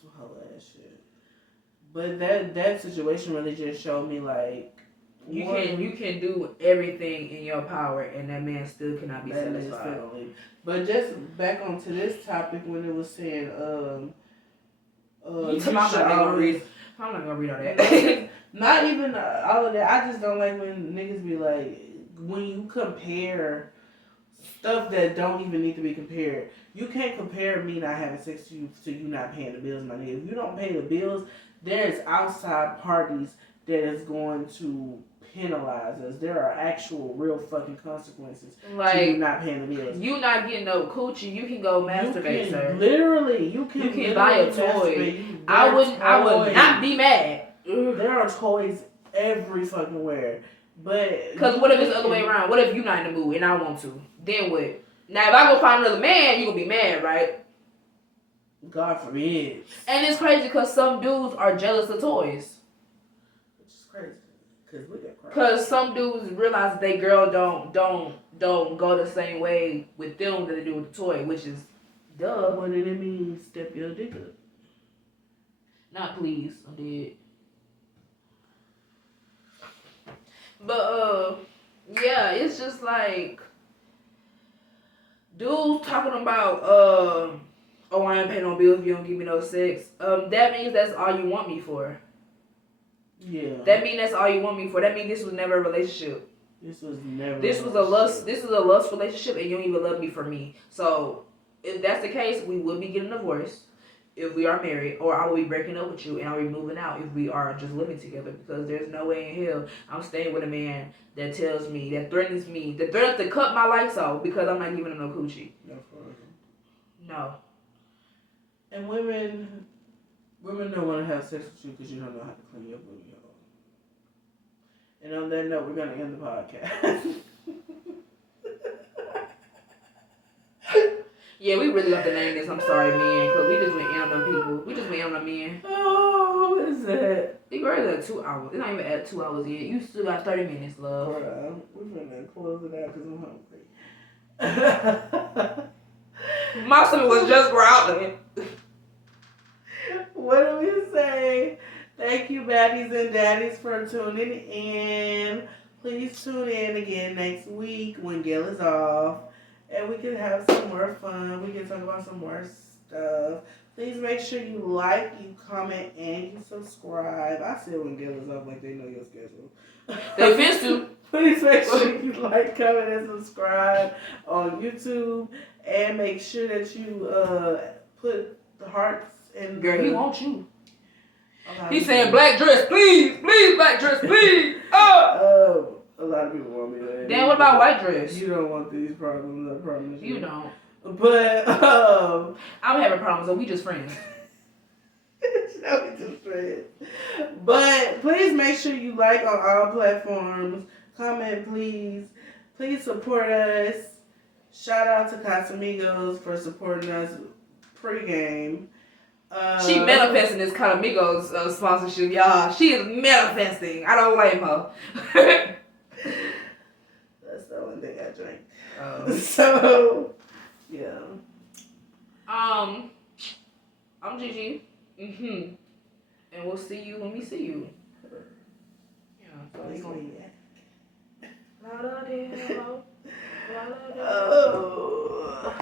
Some whole ass shit. But that situation really just showed me like you can do everything in your power and that man still cannot be satisfied. But just back onto this topic when it was saying I'm not gonna read all that. Not even all of that. I just don't like when niggas be like, when you compare stuff that don't even need to be compared. You can't compare me not having sex to you not paying the bills, my nigga. If you don't pay the bills, there's outside parties that is going to penalize us. There are actual real fucking consequences to you not paying the bills. You not getting no coochie, you can go masturbate, sir. You can buy a toy. I would not be mad. There are toys every fucking where. But because what if it's the other way around? What if you're not in the mood and I want to? Then what? Now if I go find another man, you gonna be mad, right? God forbid. And it's crazy because some dudes are jealous of toys. Which is crazy. Because some dudes realize they girl don't go the same way with them that they do with the toy, which is duh. What did it mean? Step your dick up. Not please, I did. But yeah, it's just like dudes talking about oh, I ain't paying no bills if you don't give me no sex. That means that's all you want me for. Yeah. That means that's all you want me for. That means this was never a relationship. This was a lust relationship, and you don't even love me for me. So if that's the case, we will be getting divorced if we are married, or I will be breaking up with you and I'll be moving out if we are just living together, because there's no way in hell I'm staying with a man that tells me, that threatens to cut my lights off because I'm not giving him no coochie. No. And women don't want to have sex with you because you don't know how to clean your booty. And on that note, we're going to end the podcast. Yeah, we really got to name this. I'm sorry, man, because we just went in on them people. We just went in on them men. Oh, what is that? It's already like 2 hours. It's not even at 2 hours yet. You still got 30 minutes, love. Hold on. We're going to close it out because I'm hungry. My stomach was just growling. What do we say? Thank you, baddies and daddies, for tuning in. Please tune in again next week when Gil is off. And we can have some more fun. We can talk about some more stuff. Please make sure you like, you comment, and you subscribe. I said when Gil is off, like they know your schedule. They fist to. Please make sure you like, comment, and subscribe on YouTube. And make sure that you put the hearts in. Girl, he wants you. He's saying black dress, please, black dress, please. A lot of people want me to. Then what about white dress? You don't want these problems, I promise you. You don't. But I'm having problems, so we just friends. No, we just friends. But please make sure you like on all platforms. Comment, please. Please support us. Shout out to Casamigos for supporting us pre-game. She manifesting this Casamigos sponsorship, y'all. She is manifesting. I don't blame her. That's the only thing I drink. So, yeah. I'm Gigi. And we'll see you when we see you. Yeah. So That's gonna... Oh.